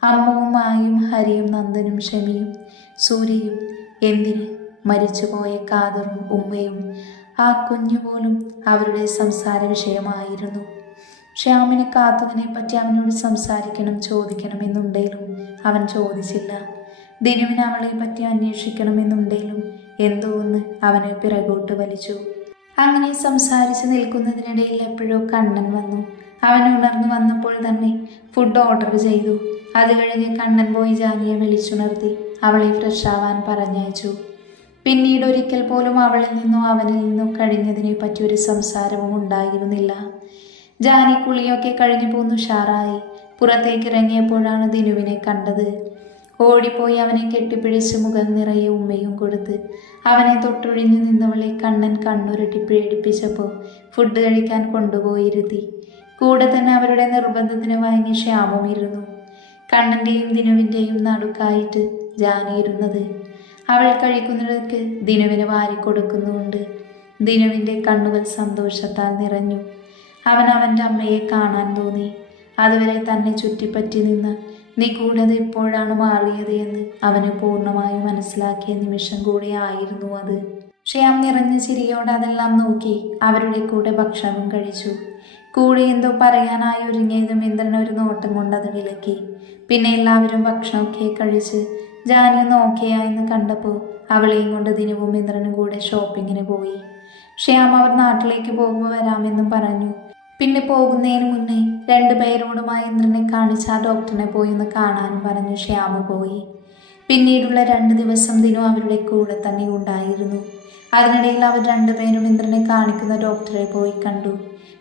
അമ്മവും മായും ഹരിയും നന്ദനും ഷമിയും സൂര്യയും എന്തിന് മരിച്ചുപോയ കാതറും ഉമ്മയും ആ കുഞ്ഞു പോലും അവരുടെ സംസാര വിഷയമായിരുന്നു. ശ്യാമിന് കാത്തുവിനെ പറ്റി അവനോട് സംസാരിക്കണം ചോദിക്കണമെന്നുണ്ടെങ്കിലും അവൻ ചോദിച്ചില്ല. ദിനുവിന് അവളെ പറ്റി അന്വേഷിക്കണമെന്നുണ്ടെങ്കിലും എന്തോ ഒന്ന് അവനെ പിറകോട്ട് വലിച്ചു. അങ്ങനെ സംസാരിച്ച് നിൽക്കുന്നതിനിടയിൽ എപ്പോഴോ കണ്ണൻ വന്നു. അവൻ ഉണർന്നു വന്നപ്പോൾ തന്നെ ഫുഡ് ഓർഡർ ചെയ്തു. അത് കഴിഞ്ഞ് കണ്ണൻ പോയി ജാനിയെ വിളിച്ചുണർത്തി അവളെ ഫ്രഷ് ആവാൻ പറഞ്ഞയച്ചു. പിന്നീട് ഒരിക്കൽ പോലും അവളിൽ നിന്നോ അവനിൽ നിന്നോ കഴിഞ്ഞതിനെ പറ്റി ഒരു സംസാരവും ഉണ്ടായിരുന്നില്ല. ജാനി കുളിയൊക്കെ കഴിഞ്ഞു പോന്നു ഉഷാറായി. പുറത്തേക്ക് ഇറങ്ങിയപ്പോഴാണ് ദിനുവിനെ കണ്ടത്. ഓടിപ്പോയി അവനെ കെട്ടിപ്പിടിച്ച് മുഖം നിറയെ ഉമ്മയും കൊടുത്ത് അവനെ തൊട്ടൊഴിഞ്ഞു നിന്നവളെ കണ്ണൻ കണ്ണുരുട്ടി പേടിപ്പിച്ചപ്പോൾ ഫുഡ് കഴിക്കാൻ കൊണ്ടുപോയിരുത്തി. കൂടെ തന്നെ അവരുടെ നിർബന്ധത്തിന് വഴങ്ങി ശ്യാമും ഇരുന്നു. കണ്ണൻ്റെയും ദിനുവിൻ്റെയും നടുക്കായിട്ട് ജാനി ഇരുന്നത്. അവൾ കഴിക്കുന്നിടക്ക് ദിനുവിന് വാരിക്കൊടുക്കുന്നുണ്ട്. ദിനുവിൻ്റെ കണ്ണുകൾ സന്തോഷത്താൽ നിറഞ്ഞു. അവൻ അവൻ്റെ അമ്മയെ കാണാൻ തോന്നി. അതുവരെ തന്നെ ചുറ്റിപ്പറ്റി നിന്ന് നിഗൂഢത ഇപ്പോഴാണ് മാറിയത് എന്ന് അവന് പൂർണ്ണമായും മനസ്സിലാക്കിയ നിമിഷം കൂടെ ആയിരുന്നു അത്. ശ്യാം നിറഞ്ഞ ചിരിയോടെ അതെല്ലാം നോക്കി അവരുടെ കൂടെ ഭക്ഷണം കഴിച്ചു. കൂടെ എന്തോ പറയാനായി ഒരുങ്ങിയതും ഇന്ദ്രൻ ഒരു നോട്ടം കൊണ്ട് അത് വിലക്കി. പിന്നെ എല്ലാവരും ഭക്ഷണമൊക്കെ കഴിച്ച് ജാനി ഒന്ന് ഓക്കെയായെന്ന് കണ്ടപ്പോൾ അവളെയും കൊണ്ട് ദിനുവും ഇന്ദ്രനും കൂടെ ഷോപ്പിങ്ങിന് പോയി. ശ്യാം അവർ നാട്ടിലേക്ക് പോകുമ്പോൾ വരാമെന്നും പറഞ്ഞു. പിന്നെ പോകുന്നതിന് മുന്നേ രണ്ടുപേരോടുമായി ഇന്ദ്രനെ കാണിച്ച് ആ ഡോക്ടറിനെ പോയി ഒന്ന് കാണാനും പറഞ്ഞു ശ്യാമ പോയി. പിന്നീടുള്ള 2 ദിവസം ദിനു അവരുടെ കൂടെ തന്നെ ഉണ്ടായിരുന്നു. അതിനിടയിൽ അവർ രണ്ടുപേരും ഇന്ദ്രനെ കാണിക്കുന്ന ഡോക്ടറെ പോയി കണ്ടു.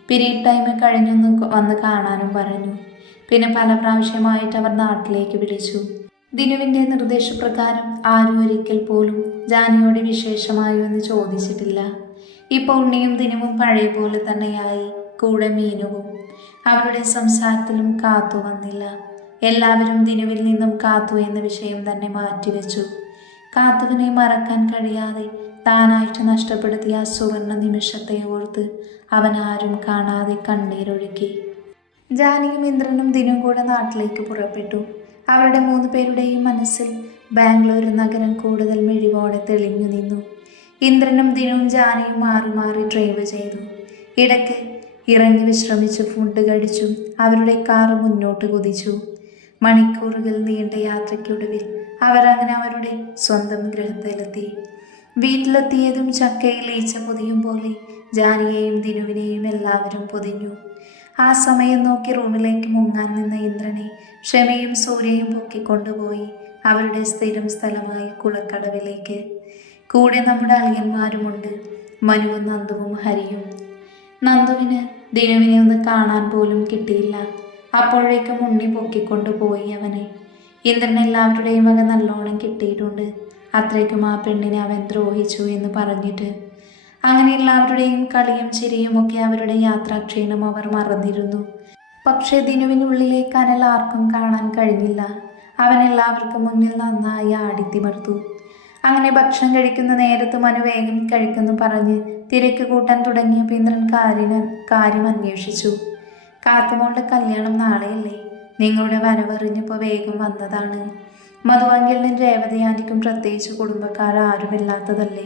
പീരീഡ് ടൈം കഴിഞ്ഞൊന്ന് വന്ന് കാണാനും പറഞ്ഞു. പിന്നെ പല പ്രാവശ്യമായിട്ട് അവർ നാട്ടിലേക്ക് വിളിച്ചു. ദിനുവിൻ്റെ നിർദ്ദേശപ്രകാരം ആരും ഒരിക്കൽ പോലും ജാനിയോട് വിശേഷമായോ എന്ന് ചോദിച്ചിട്ടില്ല. ഇപ്പോൾ ഉണ്ണിയും ദിനുവും പഴയ പോലെ തന്നെയായി. കൂടെ മീനുവും. അവരുടെ സംസാരത്തിലും കാത്തു വന്നില്ല. എല്ലാവരും ദിനുവിൽ നിന്നും കാത്തു എന്ന വിഷയം തന്നെ മാറ്റിവെച്ചു. കാത്തുവിനെ മറക്കാൻ കഴിയാതെ താനായിട്ട് നഷ്ടപ്പെടുത്തിയ ആ സുവർണ നിമിഷത്തെ ഓർത്ത് അവൻ ആരും കാണാതെ കണ്ണീരൊഴുക്കി. ജാനിയും ഇന്ദ്രനും ദിനും കൂടെ നാട്ടിലേക്ക് പുറപ്പെട്ടു. അവരുടെ 3 പേരുടെയും മനസ്സിൽ ബാംഗ്ലൂർ നഗരം കൂടുതൽ മിഴിവോടെ തെളിഞ്ഞു നിന്നു. ഇന്ദ്രനും ദിനുവും ജാനിയും മാറി മാറി ഡ്രൈവ് ചെയ്തു. ഇടയ്ക്ക് ഇറങ്ങി വിശ്രമിച്ചു ഫുഡ് കഴിച്ചു അവരുടെ കാറ് മുന്നോട്ട് കുതിച്ചു. മണിക്കൂറുകൾ നീണ്ട യാത്രയ്ക്കൊടുവിൽ അവർ അങ്ങനെ അവരുടെ സ്വന്തം ഗൃഹത്തിലെത്തി. വീട്ടിലെത്തിയതും ചക്കയിൽ ഈച്ച പൊതിയും പോലെ ജാനിയെയും ദിനുവിനെയും എല്ലാവരും പൊതിഞ്ഞു. ആ സമയം നോക്കി റൂമിലേക്ക് മുങ്ങാൻ നിന്ന ഇന്ദ്രനെ ക്ഷമയും സൂര്യയും പൊക്കിക്കൊണ്ടുപോയി അവരുടെ സ്ഥിരം സ്ഥലമായി കുളക്കടവിലേക്ക്. കൂടെ നമ്മുടെ അളിയന്മാരുമുണ്ട്, മനുവും നന്ദുവും ഹരിയും. നന്ദുവിന് ദിനുവിനെ ഒന്ന് കാണാൻ പോലും കിട്ടിയില്ല. അപ്പോഴേക്കും ഉണ്ണി പൊക്കിക്കൊണ്ടുപോയി അവനെ. ഇന്ദ്രൻ എല്ലാവരുടെയും വക നല്ലോണം കിട്ടിയിട്ടുണ്ട്. അത്രയ്ക്കും ആ പെണ്ണിനെ അവൻ ദ്രോഹിച്ചു എന്ന് പറഞ്ഞിട്ട്. അങ്ങനെ എല്ലാവരുടെയും കളിയും ചിരിയും ഒക്കെ അവരുടെ യാത്രാക്ഷീണം അവർ മറന്നിരുന്നു. പക്ഷേ ദിനുവിനുള്ളിലെ കനൽ ആർക്കും കാണാൻ കഴിഞ്ഞില്ല. അവൻ എല്ലാവർക്കും മുന്നിൽ നന്നായി ആടിത്തിമർത്തു. അങ്ങനെ ഭക്ഷണം കഴിക്കുന്ന നേരത്ത് മനു വേഗം കഴിക്കുന്നു പറഞ്ഞ് തിരക്ക് കൂട്ടാൻ തുടങ്ങിയ ഇന്ദ്രൻ കാര്യം അന്വേഷിച്ചു. കാത്തുമോളുടെ കല്യാണം നാളെയല്ലേ? നിങ്ങളുടെ വരവറിഞ്ഞപ്പോൾ വേഗം വന്നതാണ്. മധുവാങ്കിളിനും രേവതി ആൻറ്റിക്കും പ്രത്യേകിച്ച് കുടുംബക്കാർ ആരുമില്ലാത്തതല്ലേ?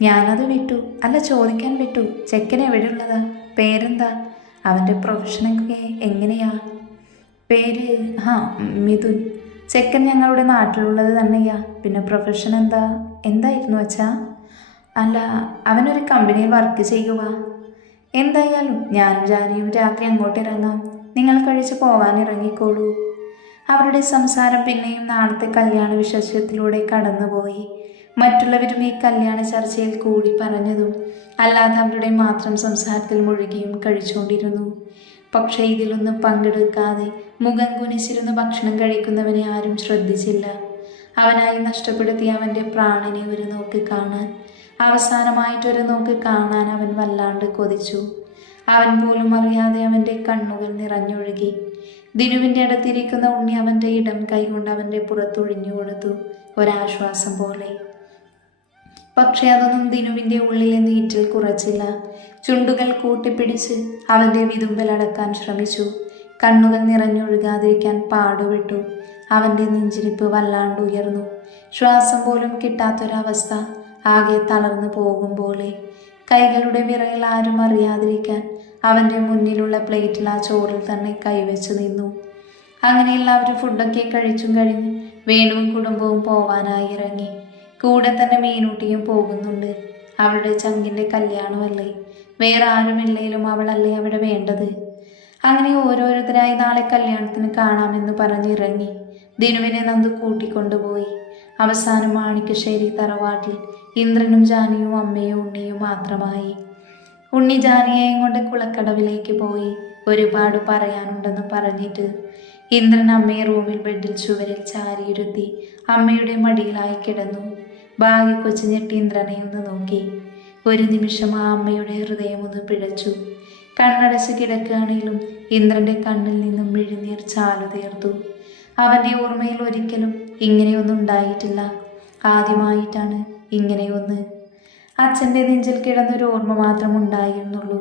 ഞാനത് വിട്ടു. അല്ല, ചോദിക്കാൻ വിട്ടു. ചെക്കൻ എവിടെയുള്ളതാ? പേരെന്താ? അവൻ്റെ പ്രൊഫഷനൊക്കെ എങ്ങനെയാ? പേര് മിഥുൻ. ചെക്കൻ ഞങ്ങളുടെ നാട്ടിലുള്ളത് തന്നെയാ. പിന്നെ പ്രൊഫഷൻ എന്തായിരുന്നു വച്ചാ? അല്ല, അവനൊരു കമ്പനിയിൽ വർക്ക് ചെയ്യുക. എന്തായാലും ഞാനും ജാനിയും രാത്രി അങ്ങോട്ട് ഇറങ്ങാം. നിങ്ങൾ കഴിച്ച് പോവാൻ ഇറങ്ങിക്കോളൂ. അവരുടെ സംസാരം പിന്നെയും നാളത്തെ കല്യാണ വിശേഷത്തിലൂടെ കടന്നുപോയി. മറ്റുള്ളവരും ഈ കല്യാണ ചർച്ചയിൽ കൂടി പറഞ്ഞതും അല്ലാതെ അവരുടെ മാത്രം സംസാരത്തിൽ മുഴുകിയും കഴിച്ചുകൊണ്ടിരുന്നു. പക്ഷേ ഇതിലൊന്നും പങ്കെടുക്കാതെ മുഖം കുനിച്ചിരുന്ന് ഭക്ഷണം കഴിക്കുന്നവനെ ആരും ശ്രദ്ധിച്ചില്ല. അവനായി നഷ്ടപ്പെടുത്തിയ അവൻ്റെ പ്രാണനെ ഒരു നോക്ക് കാണാൻ, അവസാനമായിട്ടൊരു നോക്ക് കാണാൻ അവൻ വല്ലാണ്ട് കൊതിച്ചു. അവൻ പോലും അറിയാതെ അവൻ്റെ കണ്ണുകൾ നിറഞ്ഞൊഴുകി. ദിനുവിൻ്റെ അടുത്തിരിക്കുന്ന ഉണ്ണി അവൻ്റെ ഇടം കൈകൊണ്ട് അവൻ്റെ പുറത്തൊഴിഞ്ഞു കൊടുത്തു, ഒരാശ്വാസം പോലെ. പക്ഷെ അതൊന്നും ദിനുവിൻ്റെ ഉള്ളിലെ നീറ്റിൽ കുറച്ചില്ല. ചുണ്ടുകൾ കൂട്ടിപ്പിടിച്ച് അവൻ്റെ വിതുമ്പലടക്കാൻ ശ്രമിച്ചു. കണ്ണുകൾ നിറഞ്ഞൊഴുകാതിരിക്കാൻ പാടുപെട്ടു. അവൻ്റെ നെഞ്ചിരിപ്പ് വല്ലാണ്ട് ഉയർന്നു. ശ്വാസം പോലും കിട്ടാത്തൊരവസ്ഥ, ആകെ തളർന്നു പോകും പോലെ. കൈകളുടെ വിറയൽ ആരും അറിയാതിരിക്കാൻ അവൻ്റെ മുന്നിലുള്ള പ്ലേറ്റിൽ ആ ചോറിൽ തന്നെ കൈവച്ചു നിന്നു. അങ്ങനെ എല്ലാവരും ഫുഡൊക്കെ കഴിച്ചും കഴിഞ്ഞ് വേണുവും കുടുംബവും പോവാനായി ഇറങ്ങി. കൂടെ തന്നെ മീനൂട്ടിയും പോകുന്നുണ്ട്. അവളുടെ ചങ്കിൻ്റെ കല്യാണമല്ലേ, വേറെ ആരുമില്ലേലും അവളല്ലേ അവിടെ വേണ്ടത്. അങ്ങനെ ഓരോരുത്തരായി നാളെ കല്യാണത്തിന് കാണാമെന്ന് പറഞ്ഞിറങ്ങി. ദിനുവിനെ നന്ദു കൂട്ടിക്കൊണ്ടുപോയി. അവസാനം മാണിക്കശ്ശേരി തറവാട്ടിൽ ഇന്ദ്രനും ജാനിയും അമ്മയും ഉണ്ണിയും മാത്രമായി. ഉണ്ണി ജാനിയെയും കൊണ്ട് കുളക്കടവിലേക്ക് പോയി. ഒരുപാട് പറയാനുണ്ടെന്ന് പറഞ്ഞിട്ട് ഇന്ദ്രൻ അമ്മയെ റൂമിൽ ബെഡിൽ ചുവരിൽ ചാരിയിരുത്തി അമ്മയുടെ മടിയിലായി കിടന്നു. ഭാഗ്യ കൊച്ചു ഞെട്ടി ഇന്ദ്രനെ ഒന്ന് നോക്കി. ഒരു നിമിഷം ആ അമ്മയുടെ ഹൃദയം ഒന്ന് പിഴച്ചു. കണ്ണടച്ച് കിടക്കുകയാണെങ്കിലും ഇന്ദ്രന്റെ കണ്ണിൽ നിന്നും മിഴിനീർ ചാലു തീർത്തു. അവന്റെ ഓർമ്മയിൽ ഒരിക്കലും ഇങ്ങനെയൊന്നും ഉണ്ടായിട്ടില്ല. ആദ്യമായിട്ടാണ് ഇങ്ങനെയൊന്ന്. അച്ഛൻ്റെ നെഞ്ചിൽ കിടന്നൊരു ഓർമ്മ മാത്രം ഉണ്ടായിരുന്നുള്ളൂ.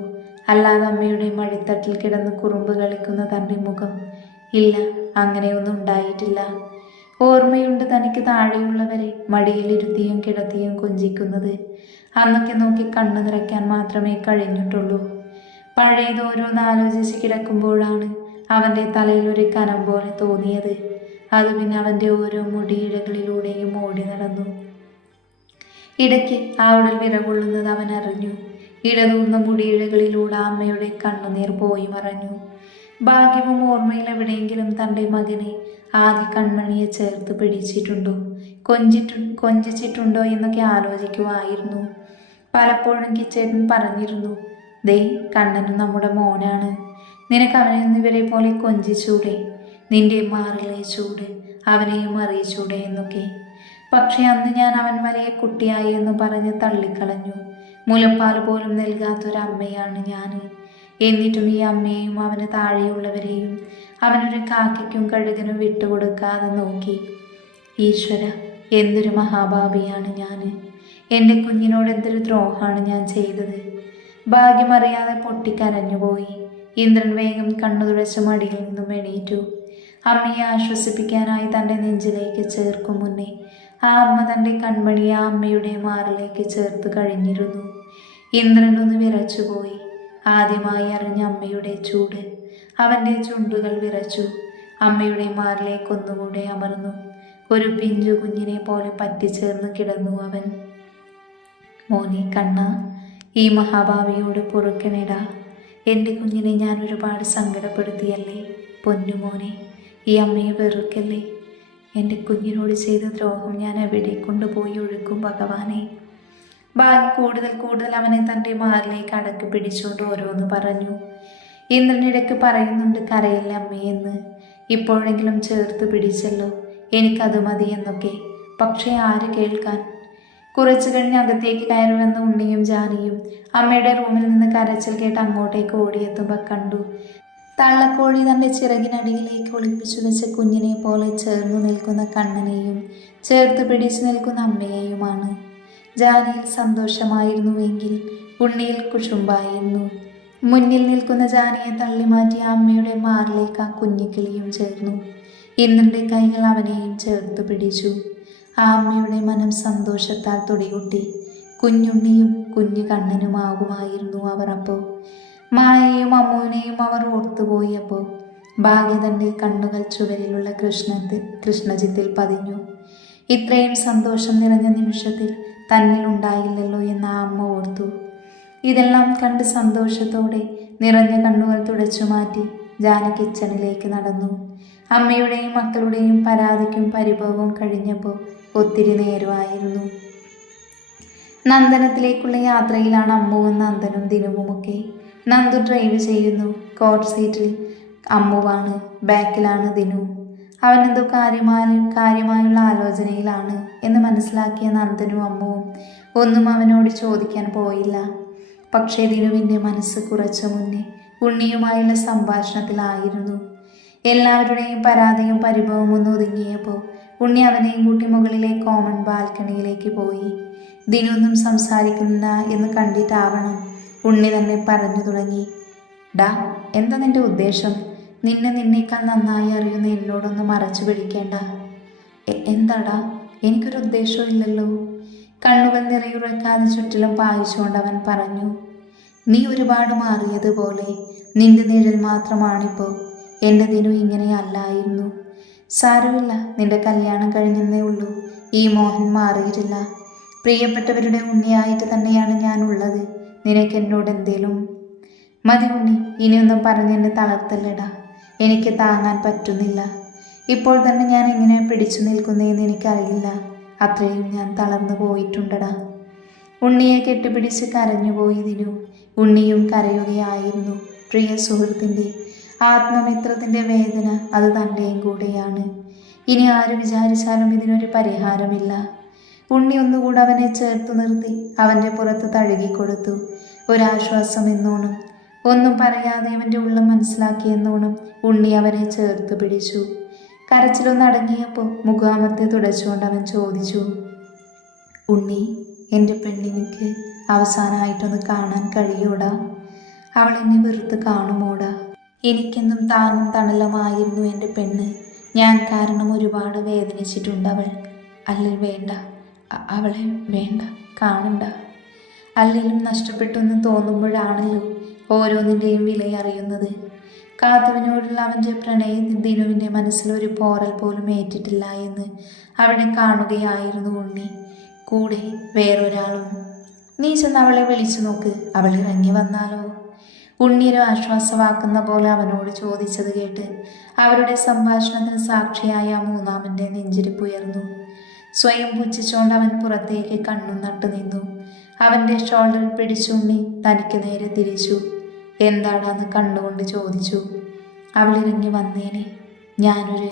അല്ലാതെ അമ്മയുടെ മടിത്തട്ടിൽ കിടന്ന് കുറുമ്പ് കളിക്കുന്ന തൻ്റെ മുഖം ഇല്ല, അങ്ങനെയൊന്നും ഉണ്ടായിട്ടില്ല. ഓർമ്മയുണ്ട് തനിക്ക് താഴെയുള്ളവരെ മടിയിലിരുത്തിയും കിടത്തിയും കൊഞ്ചിക്കുന്നത്. അന്നൊക്കെ നോക്കി കണ്ണു നിറയ്ക്കാൻ മാത്രമേ കഴിഞ്ഞിട്ടുള്ളൂ. പഴയത് ഓരോന്ന് ആലോചിച്ച് കിടക്കുമ്പോഴാണ് അവൻ്റെ തലയിൽ ഒരു കനം പോലെ തോന്നിയത്. അത് പിന്നെ അവൻ്റെ ഓരോ മുടിയിഴകളിലൂടെയും ഓടി നടന്നു. ഇടയ്ക്ക് അവിടെ വിറകൊള്ളുന്നത് അവൻ അറിഞ്ഞു. ഇടതൂർന്ന മുടിയിഴകളിലൂടെ അമ്മയുടെ കണ്ണുനീർ പോയി മറഞ്ഞു. ഭാഗ്യവും ഓർമ്മയിൽ എവിടെയെങ്കിലും തൻ്റെ മകനെ ആകെ കൺമണിയെ ചേർത്ത് പിടിച്ചിട്ടുണ്ടോ, കൊഞ്ചിച്ചിട്ടുണ്ടോ എന്നൊക്കെ ആലോചിക്കുമായിരുന്നു. പലപ്പോഴും കിച്ചേട്ടൻ പറഞ്ഞിരുന്നു, ദേ കണ്ണനും നമ്മുടെ മോനാണ്, നിനക്ക് അവനെയൊന്നും ഇവരെ പോലെ കൊഞ്ചിച്ചൂടെ, നിന്റെ മാറിലെ ചൂട് അവനെയും അറിയിച്ചൂടെ എന്നൊക്കെ. പക്ഷെ അന്ന് ഞാൻ അവൻ വലിയ കുട്ടിയായി എന്ന് പറഞ്ഞ് തള്ളിക്കളഞ്ഞു. മുലപ്പാൽ പോലും നൽകാത്തൊരമ്മയാണ് ഞാൻ. എന്നിട്ടും ഈ അമ്മയെയും അവന് താഴെയുള്ളവരെയും അവനൊരു കാക്കയ്ക്കും കഴുകനും വിട്ടുകൊടുക്കാതെ നോക്കി. ഈശ്വര, എന്തൊരു മഹാഭാപിയാണ് ഞാൻ. എൻ്റെ കുഞ്ഞിനോട് എന്തൊരു ദ്രോഹമാണ് ഞാൻ ചെയ്തത്. ഭാഗ്യമറിയാതെ പൊട്ടിക്കരഞ്ഞുപോയി. ഇന്ദ്രൻ വേഗം കണ്ണു തുടച്ച മടിയിൽ നിന്നും എണീറ്റു. അമ്മയെ ആശ്വസിപ്പിക്കാനായി തൻ്റെ നെഞ്ചിലേക്ക് ചേർക്കും മുന്നേ ആ അമ്മ തൻ്റെ കൺമണിയെ ആ അമ്മയുടെ മാറിലേക്ക് ചേർത്ത് കഴിഞ്ഞിരുന്നു. ഇന്ദ്രനൊന്ന് വിറച്ചുപോയി. ആദ്യമായി അറിഞ്ഞ അമ്മയുടെ ചൂട്. അവൻ്റെ ചുണ്ടുകൾ വിറച്ചു. അമ്മയുടെ മാറിലേക്ക് ഒന്നുകൂടെ അമർന്നു. ഒരു പിഞ്ചു കുഞ്ഞിനെ പോലെ പറ്റിച്ചേർന്ന് കിടന്നു അവൻ. മോനെ കണ്ണ, ഈ മഹാഭാവിയോട് പൊറുക്കണേടാ. എൻ്റെ കുഞ്ഞിനെ ഞാൻ ഒരുപാട് സങ്കടപ്പെടുത്തിയല്ലേ പൊന്നുമോനെ, ഈ അമ്മയെ വെറുക്കല്ലേ. എൻ്റെ കുഞ്ഞിനോട് ചെയ്ത ദ്രോഹം ഞാൻ എവിടെ കൊണ്ടുപോയി ഒഴുക്കും ഭഗവാനെ. ഭാഗ്യ കൂടുതൽ അവനെ തൻ്റെ മാറിലേക്ക് അടക്കി പിടിച്ചുകൊണ്ട് ഓരോന്ന് പറഞ്ഞു. ഇന്ദ്രനിടയ്ക്ക് പറയുന്നുണ്ട്, കരയില്ല അമ്മയെന്ന്, ഇപ്പോഴെങ്കിലും ചേർത്ത് പിടിച്ചല്ലോ, എനിക്കത് മതി എന്നൊക്കെ. പക്ഷേ ആര് കേൾക്കാൻ. കുറച്ചു കഴിഞ്ഞ് അകത്തേക്ക് കയറുമെന്ന ഉണ്ണിയും ജാനിയും അമ്മയുടെ റൂമിൽ നിന്ന് കരച്ചിൽ കേട്ട് അങ്ങോട്ടേക്ക് ഓടിയെത്തുമ്പോൾ കണ്ടു തള്ളക്കോഴി തൻ്റെ ചിറകിനടിയിലേക്ക് ഒളിപ്പിച്ചു വെച്ച കുഞ്ഞിനെ പോലെ ചേർന്നു നിൽക്കുന്ന കണ്ണനെയും ചേർത്ത് പിടിച്ചു നിൽക്കുന്ന അമ്മയെയുമാണ്. ജാനിയിൽ സന്തോഷമായിരുന്നുവെങ്കിൽ ഉണ്ണിയിൽ കുശുമ്പായിരുന്നു. മുന്നിൽ നിൽക്കുന്ന ജാനിയെ തള്ളിമാറ്റി അമ്മയുടെ മാറിലേക്ക് ആ കുഞ്ഞിക്കിളിയും ചേർന്നു. ഇന്ദ്രന്റെ കൈകൾ അവനെയും ചേർത്ത് പിടിച്ചു. ആ അമ്മയുടെ മനം സന്തോഷത്താൽ തുടികൊട്ടി. കുഞ്ഞുണ്ണിയും കുഞ്ഞു കണ്ണനുമാകുമായിരുന്നു അവർ അപ്പോൾ. മായയെയും അമ്മുവിനെയും അവർ ഓർത്തുപോയപ്പോൾ ഭാഗ്യ തൻ്റെ കണ്ണുകൾ ചുവരിലുള്ള കൃഷ്ണജിത്തിൽ പതിഞ്ഞു. ഇത്രയും സന്തോഷം നിറഞ്ഞ നിമിഷത്തിൽ തന്നിൽ ഉണ്ടായില്ലല്ലോ എന്ന് ആ അമ്മ ഓർത്തു. ഇതെല്ലാം കണ്ട് സന്തോഷത്തോടെ നിറഞ്ഞ കണ്ണുകൾ തുടച്ചു മാറ്റി ജാനി കിച്ചണിലേക്ക് നടന്നു. അമ്മയുടെയും മക്കളുടെയും പരാതിക്കും പരിഭവവും കഴിഞ്ഞപ്പോൾ ഒത്തിരി നേരമായിരുന്നു. നന്ദനത്തിലേക്കുള്ള യാത്രയിലാണ് അമ്മുവും നന്ദനും ദിനുവുമൊക്കെ. നന്ദു ഡ്രൈവ് ചെയ്യുന്നു. കോട്ട് സീറ്റിൽ അമ്മുവാണ്, ബാക്കിലാണ് ദിനു. അവനെന്തോ കാര്യമായുള്ള ആലോചനയിലാണ് എന്ന് മനസ്സിലാക്കിയ നന്ദനും അമ്മുവും ഒന്നും അവനോട് ചോദിക്കാൻ പോയില്ല. പക്ഷേ ദിനുവിൻ്റെ മനസ്സ് കുറച്ചു മുന്നേ ഉണ്ണിയുമായുള്ള സംഭാഷണത്തിലായിരുന്നു. എല്ലാവരുടെയും പരാതിയും പരിഭവവും ഒന്ന് ഒതുങ്ങിയപ്പോൾ ഉണ്ണി അവനെയും കൂട്ടി മുകളിലെ കോമൺ ബാൽക്കണിയിലേക്ക് പോയി. ദിനൊന്നും സംസാരിക്കുന്നില്ല എന്ന് കണ്ടിട്ടാവണം ഉണ്ണി തന്നെ പറഞ്ഞു തുടങ്ങി. ഡാ, എന്താ നിന്റെ ഉദ്ദേശം? നിന്നേക്കാൾ നന്നായി അറിയുന്ന എന്നോടൊന്നും മറച്ചു പിടിക്കേണ്ട. എന്താടാ? എനിക്കൊരു ഉദ്ദേശവും ഇല്ലല്ലോ. കണ്ണുകൾ നിറയുറക്കാതെ ചുറ്റിലും പായിച്ചുകൊണ്ട് അവൻ പറഞ്ഞു. നീ ഒരുപാട് മാറിയതുപോലെ. നിന്റെ നിഴൽ മാത്രമാണിപ്പോൾ. എൻ്റെ ദിനു ഇങ്ങനെ അല്ലായിരുന്നു. സാരമില്ല, നിന്റെ കല്യാണം കഴിഞ്ഞെന്നേ ഉള്ളൂ. ഈ മോഹൻ മാറിയിട്ടില്ല. പ്രിയപ്പെട്ടവരുടെ ഉണ്ണിയായിട്ട് തന്നെയാണ് ഞാനുള്ളത്. നിനക്ക് എന്നോട് എന്തേലും മതി ഉണ്ണി, ഇനിയൊന്നും പറഞ്ഞെന്നെ തളർത്തല്ലടാ. എനിക്ക് താങ്ങാൻ പറ്റുന്നില്ല. ഇപ്പോൾ തന്നെ ഞാൻ എങ്ങനെ പിടിച്ചു നിൽക്കുന്നതെന്ന് എനിക്കറിയില്ല. അത്രയും ഞാൻ തളർന്നു പോയിട്ടുണ്ടടാ. ഉണ്ണിയെ കെട്ടിപ്പിടിച്ച് കരഞ്ഞുപോയി ദിനു. ഉണ്ണിയും കരയുകയായിരുന്നു. പ്രിയ സുഹൃത്തിൻ്റെ ആത്മമിത്രത്തിൻ്റെ വേദന അത് തൻ്റെയും കൂടെയാണ്. ഇനി ആര് വിചാരിച്ചാലും ഇതിനൊരു പരിഹാരമില്ല. ഉണ്ണി ഒന്നുകൂടെ അവനെ ചേർത്തു നിർത്തി അവൻ്റെ പുറത്ത് തഴുകിക്കൊടുത്തു. ഒരാശ്വാസം എന്നോണം, ഒന്നും പറയാതെ അവൻ്റെ ഉള്ളം മനസ്സിലാക്കിയെന്നോണം ഉണ്ണി അവനെ ചേർത്ത് പിടിച്ചു. കരച്ചിലൊന്നടങ്ങിയപ്പോൾ മുഖാമത്തെ തുടച്ചുകൊണ്ട് അവൻ ചോദിച്ചു, ഉണ്ണി, എൻ്റെ പെണ്ണിനിക്ക് അവസാനമായിട്ടൊന്ന് കാണാൻ കഴിയൂടാ? അവൾ എന്നെ വെറുത്ത് കാണുമോടാ? എനിക്കെന്നും താങ്ങും തണലുമായിരുന്നു എൻ്റെ പെണ്ണ്. ഞാൻ കാരണം ഒരുപാട് വേദനിച്ചിട്ടുണ്ട് അവൾ. അല്ലെ വേണ്ട, അവളെ വേണ്ട, കാണണ്ട. അല്ലെങ്കിലും നഷ്ടപ്പെട്ടെന്ന് തോന്നുമ്പോഴാണല്ലോ ഓരോന്നിൻ്റെയും വിലയറിയുന്നത്. കാത്തുവിനോടുള്ള അവൻ്റെ പ്രണയത്തിൽ ദിനുവിൻ്റെ മനസ്സിലൊരു പോറൽ പോലും ഏറ്റിട്ടില്ല എന്ന് അവിടെ കാണുകയായിരുന്നു ഉണ്ണി. കൂടെ വേറൊരാളും. നീ ചെന്ന് അവളെ വിളിച്ചു നോക്ക്, അവൾ ഇറങ്ങി വന്നാലോ? ഉണ്ണിയൊരു ആശ്വാസമാക്കുന്ന പോലെ അവനോട് ചോദിച്ചത് കേട്ട് അവരുടെ സംഭാഷണത്തിന് സാക്ഷിയായ മൂന്നാമൻ്റെ നെഞ്ചിരിപ്പുയർന്നു. സ്വയം പുച്ഛിച്ചുകൊണ്ട് അവൻ പുറത്തേക്ക് കണ്ണും നട്ടു നിന്നു. അവൻ്റെ ഷോൾഡറിൽ പിടിച്ചുണ്ണി തനിക്ക് നേരെ തിരിച്ചു. എന്താടാന്ന് കണ്ണുകൊണ്ട് ചോദിച്ചു. അവളിറങ്ങി വന്നേനെ. ഞാനൊരു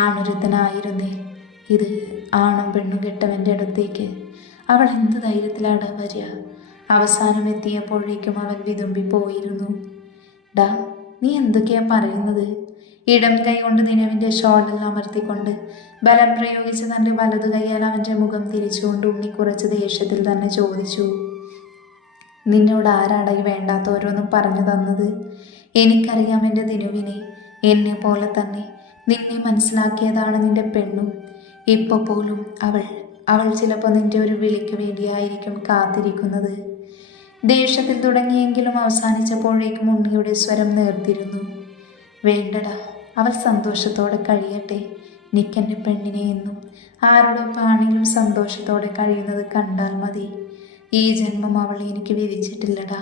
ആണൊരുത്തനായിരുന്നേ. ഇത് ആണും പെണ്ണും കെട്ടവൻ്റെ അടുത്തേക്ക് അവൾ എന്ത് ധൈര്യത്തിലാടാ വരിക? അവസാനം എത്തിയപ്പോഴേക്കും അവൻ വിതുമ്പിപ്പോയിരുന്നു. ഡാ, നീ എന്തൊക്കെയാ പറയുന്നത്? ഇടം കൈ കൊണ്ട് ദിനുവിൻ്റെ ഷോൾഡറിൽ അമർത്തിക്കൊണ്ട് ബലം പ്രയോഗിച്ച് തൻ്റെ വലതു കൈയാൽ അവൻ്റെ മുഖം തിരിച്ചുകൊണ്ട് ഉണ്ണി കുറച്ച് ദേഷ്യത്തിൽ തന്നെ ചോദിച്ചു, നിന്നോട് ആരാടായി വേണ്ടാത്ത ഓരോന്നും പറഞ്ഞു തന്നത്? എനിക്കറിയാം എൻ്റെ ദിനുവിനെ. എന്നെ പോലെ തന്നെ നിന്നെ മനസ്സിലാക്കിയതാണ് നിന്റെ പെണ്ണും. ഇപ്പോൾ പോലും അവൾ ചിലപ്പോൾ നിന്റെ ഒരു വിളിക്ക് വേണ്ടിയായിരിക്കും കാത്തിരിക്കുന്നത്. ദേഷ്യത്തിൽ തുടങ്ങിയെങ്കിലും അവസാനിച്ചപ്പോഴേക്കും ഉണ്ണിയുടെ സ്വരം നേർത്തിരുന്നു. വേണ്ടടാ, അവൾ സന്തോഷത്തോടെ കഴിയട്ടെ. നിക്കെൻ്റെ പെണ്ണിനെ എന്നും ആരോടൊപ്പം ആണെങ്കിലും സന്തോഷത്തോടെ കഴിയുന്നത് കണ്ടാൽ മതി. ഈ ജന്മം അവൾ എനിക്ക് വിധിച്ചിട്ടില്ലടാ.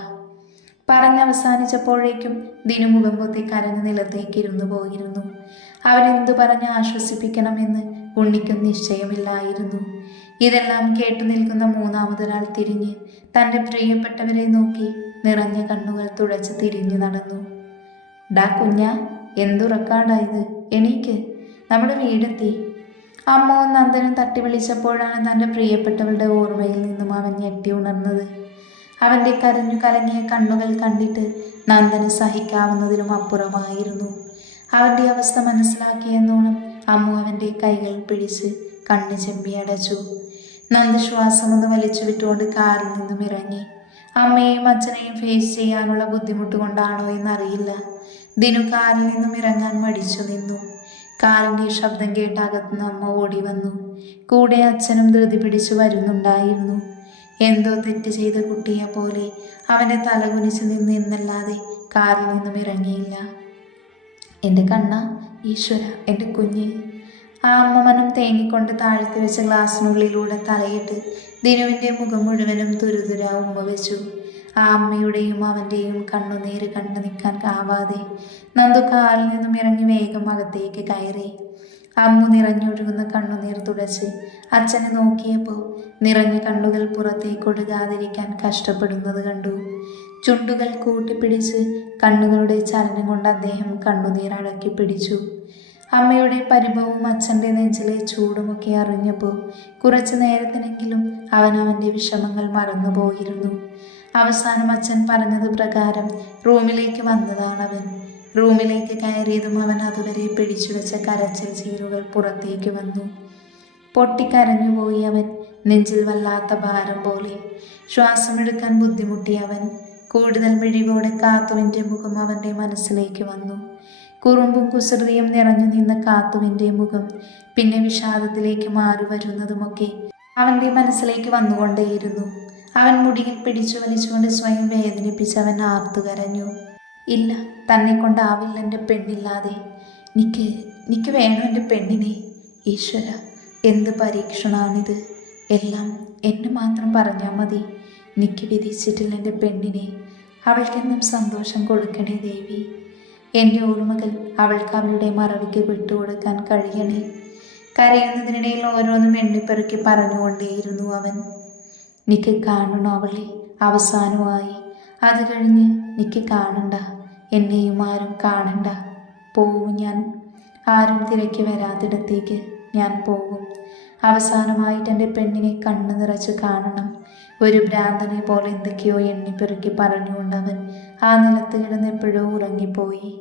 പറഞ്ഞവസാനിച്ചപ്പോഴേക്കും ദിനു മുഖം പൊത്തി കരഞ്ഞ് നിലത്തേക്ക് ഇരുന്നു പോയിരുന്നു. അവനെന്തു പറഞ്ഞ് ആശ്വസിപ്പിക്കണമെന്ന് ഉണ്ണിക്കും നിശ്ചയമില്ലായിരുന്നു. ഇതെല്ലാം കേട്ടു നിൽക്കുന്ന മൂന്നാമതൊരാൾ തിരിഞ്ഞ് തൻ്റെ പ്രിയപ്പെട്ടവരെ നോക്കി നിറഞ്ഞ കണ്ണുകൾ തുടച്ച് തിരിഞ്ഞു നടന്നു. ഡാ കുഞ്ഞ, എന്തുറക്കാടായത്? എണീക്ക്, നമ്മുടെ വീടെത്തി. അമ്മവും നന്ദനും തട്ടി വിളിച്ചപ്പോഴാണ് തൻ്റെ പ്രിയപ്പെട്ടവളുടെ ഓർമ്മയിൽ നിന്നും അവൻ ഞെട്ടി ഉണർന്നത്. അവൻ്റെ കരഞ്ഞു കലങ്ങിയ കണ്ണുകൾ കണ്ടിട്ട് നന്ദന് സഹിക്കാവുന്നതിനും അപ്പുറമായിരുന്നു. അവൻ്റെ അവസ്ഥ മനസ്സിലാക്കിയെന്നോണം അമ്മു അവൻ്റെ കൈകൾ പിടിച്ച് കണ്ണ് ചെമ്പി അടച്ചു. നന്ദ് ശ്വാസമൊന്ന് വലിച്ചു വിട്ടുകൊണ്ട് കാറിൽ നിന്നും ഇറങ്ങി. അമ്മയെയും അച്ഛനെയും ഫേസ് ചെയ്യാനുള്ള ബുദ്ധിമുട്ട് കൊണ്ടാണോ എന്നറിയില്ല, ദിനു കാറിൽ നിന്നും ഇറങ്ങാൻ മടിച്ചു നിന്നു. കാറിൻ്റെ ശബ്ദം കേട്ട് അകത്തുനിന്ന് അമ്മ ഓടി വന്നു. കൂടെ അച്ഛനും ധൃതി പിടിച്ചു വരുന്നുണ്ടായിരുന്നു. എന്തോ തെറ്റ് ചെയ്ത കുട്ടിയെ പോലെ അവൻ്റെ തല കുനിച്ച് നിന്ന് എന്നല്ലാതെ കാറിൽ നിന്നും ഇറങ്ങിയില്ല. എൻ്റെ കണ്ണ, ഈശ്വര, എൻ്റെ കുഞ്ഞ്. ആ അമ്മ മനം തേങ്ങിക്കൊണ്ട് താഴ്ത്തി വെച്ച ഗ്ലാസ്സിനുള്ളിലൂടെ തലയിട്ട് ദിനുവിൻ്റെ മുഖം മുഴുവനും തുരുതുര ഉമ്മ വെച്ചു. ആ അമ്മയുടെയും അവൻ്റെയും കണ്ണുനീര് കണ്ടു നിൽക്കാൻ ആവാതെ നന്ദു കാറിൽ നിന്നും ഇറങ്ങി വേഗം അകത്തേക്ക് കയറി. അമ്മു നിറഞ്ഞൊഴുകുന്ന കണ്ണുനീർ തുടച്ച് അച്ഛനെ നോക്കിയപ്പോൾ നിറഞ്ഞ കണ്ണുകൾ പുറത്തേക്കൊടുകാതിരിക്കാൻ കഷ്ടപ്പെടുന്നത് കണ്ടു. ചുണ്ടുകൾ കൂട്ടിപ്പിടിച്ച് കണ്ണുകളുടെ ചലനം കൊണ്ട് അദ്ദേഹം കണ്ണുനീർ അടക്കി പിടിച്ചു. അമ്മയുടെ പരിഭവവും അച്ഛൻ്റെ നെഞ്ചിലെ ചൂടുമൊക്കെ അറിഞ്ഞപ്പോൾ കുറച്ചു നേരത്തിനെങ്കിലും അവൻ അവൻ്റെ വിഷമങ്ങൾ മറന്നുപോയിരുന്നു. അവസാനം അച്ഛൻ പറഞ്ഞത് പ്രകാരം റൂമിലേക്ക് വന്നതാണവൻ. റൂമിലേക്ക് കയറിയതും അവൻ അതുവരെ പിടിച്ചു വെച്ച കരച്ചിൽ ചീരുകൾ പുറത്തേക്ക് വന്നു. പൊട്ടിക്കരഞ്ഞുപോയി അവൻ. നെഞ്ചിൽ വല്ലാത്ത ഭാരം പോലെ. ശ്വാസമെടുക്കാൻ ബുദ്ധിമുട്ടി അവൻ. കൂടുതൽ മിഴിവോടെ കാത്തുവിൻ്റെ മുഖം അവൻ്റെ മനസ്സിലേക്ക് വന്നു. കുറുമ്പും കുസൃതിയും നിറഞ്ഞു നിന്ന കാത്തുവിൻ്റെ മുഖം പിന്നെ വിഷാദത്തിലേക്ക് മാറി വരുന്നതുമൊക്കെ അവൻ്റെ മനസ്സിലേക്ക് വന്നുകൊണ്ടേയിരുന്നു. അവൻ മുടിയിൽ പിടിച്ചു വലിച്ചുകൊണ്ട് സ്വയം വേദനിപ്പിച്ചവൻ ആർത്തുകരഞ്ഞു. ഇല്ല, തന്നെ കൊണ്ടാവില്ല എൻ്റെ പെണ്ണില്ലാതെ. നിക്ക് വേണം എൻ്റെ പെണ്ണിനെ. ഈശ്വര, എന്ത് പരീക്ഷണമാണിത്? എല്ലാം എന്നെ മാത്രം പറഞ്ഞാൽ മതി. നിക്ക് വിധിച്ചിട്ടില്ല എൻ്റെ പെണ്ണിനെ. അവൾക്കെന്നും സന്തോഷം കൊടുക്കണേ ദേവി. എൻ്റെ ഓർമ്മകൾ അവൾക്ക് അവളുടെ മറവിക്ക് വിട്ടുകൊടുക്കാൻ കഴിയണേ. കരയുന്നതിനിടയിൽ ഓരോന്നും എണ്ണിപ്പെറുക്കി പറഞ്ഞുകൊണ്ടേയിരുന്നു അവൻ. നിക്ക് കാണണോ അവളെ അവസാനമായി? അത് കഴിഞ്ഞ് നിക്ക് കാണണ്ട. എന്നെയും ആരും കാണണ്ട. പോവും ഞാൻ. ആരും തിരക്കി വരാത്തിടത്തേക്ക് ഞാൻ പോകും. അവസാനമായിട്ട് എൻ്റെ പെണ്ണിനെ കണ്ണു നിറച്ച് കാണണം. ഒരു ഭ്രാന്തനെ പോലെ എന്തൊക്കെയോ എണ്ണിപ്പെറുക്കി പറഞ്ഞുകൊണ്ടവൻ ആ നിലത്ത് കിടന്ന് എപ്പോഴോ ഉറങ്ങിപ്പോയി.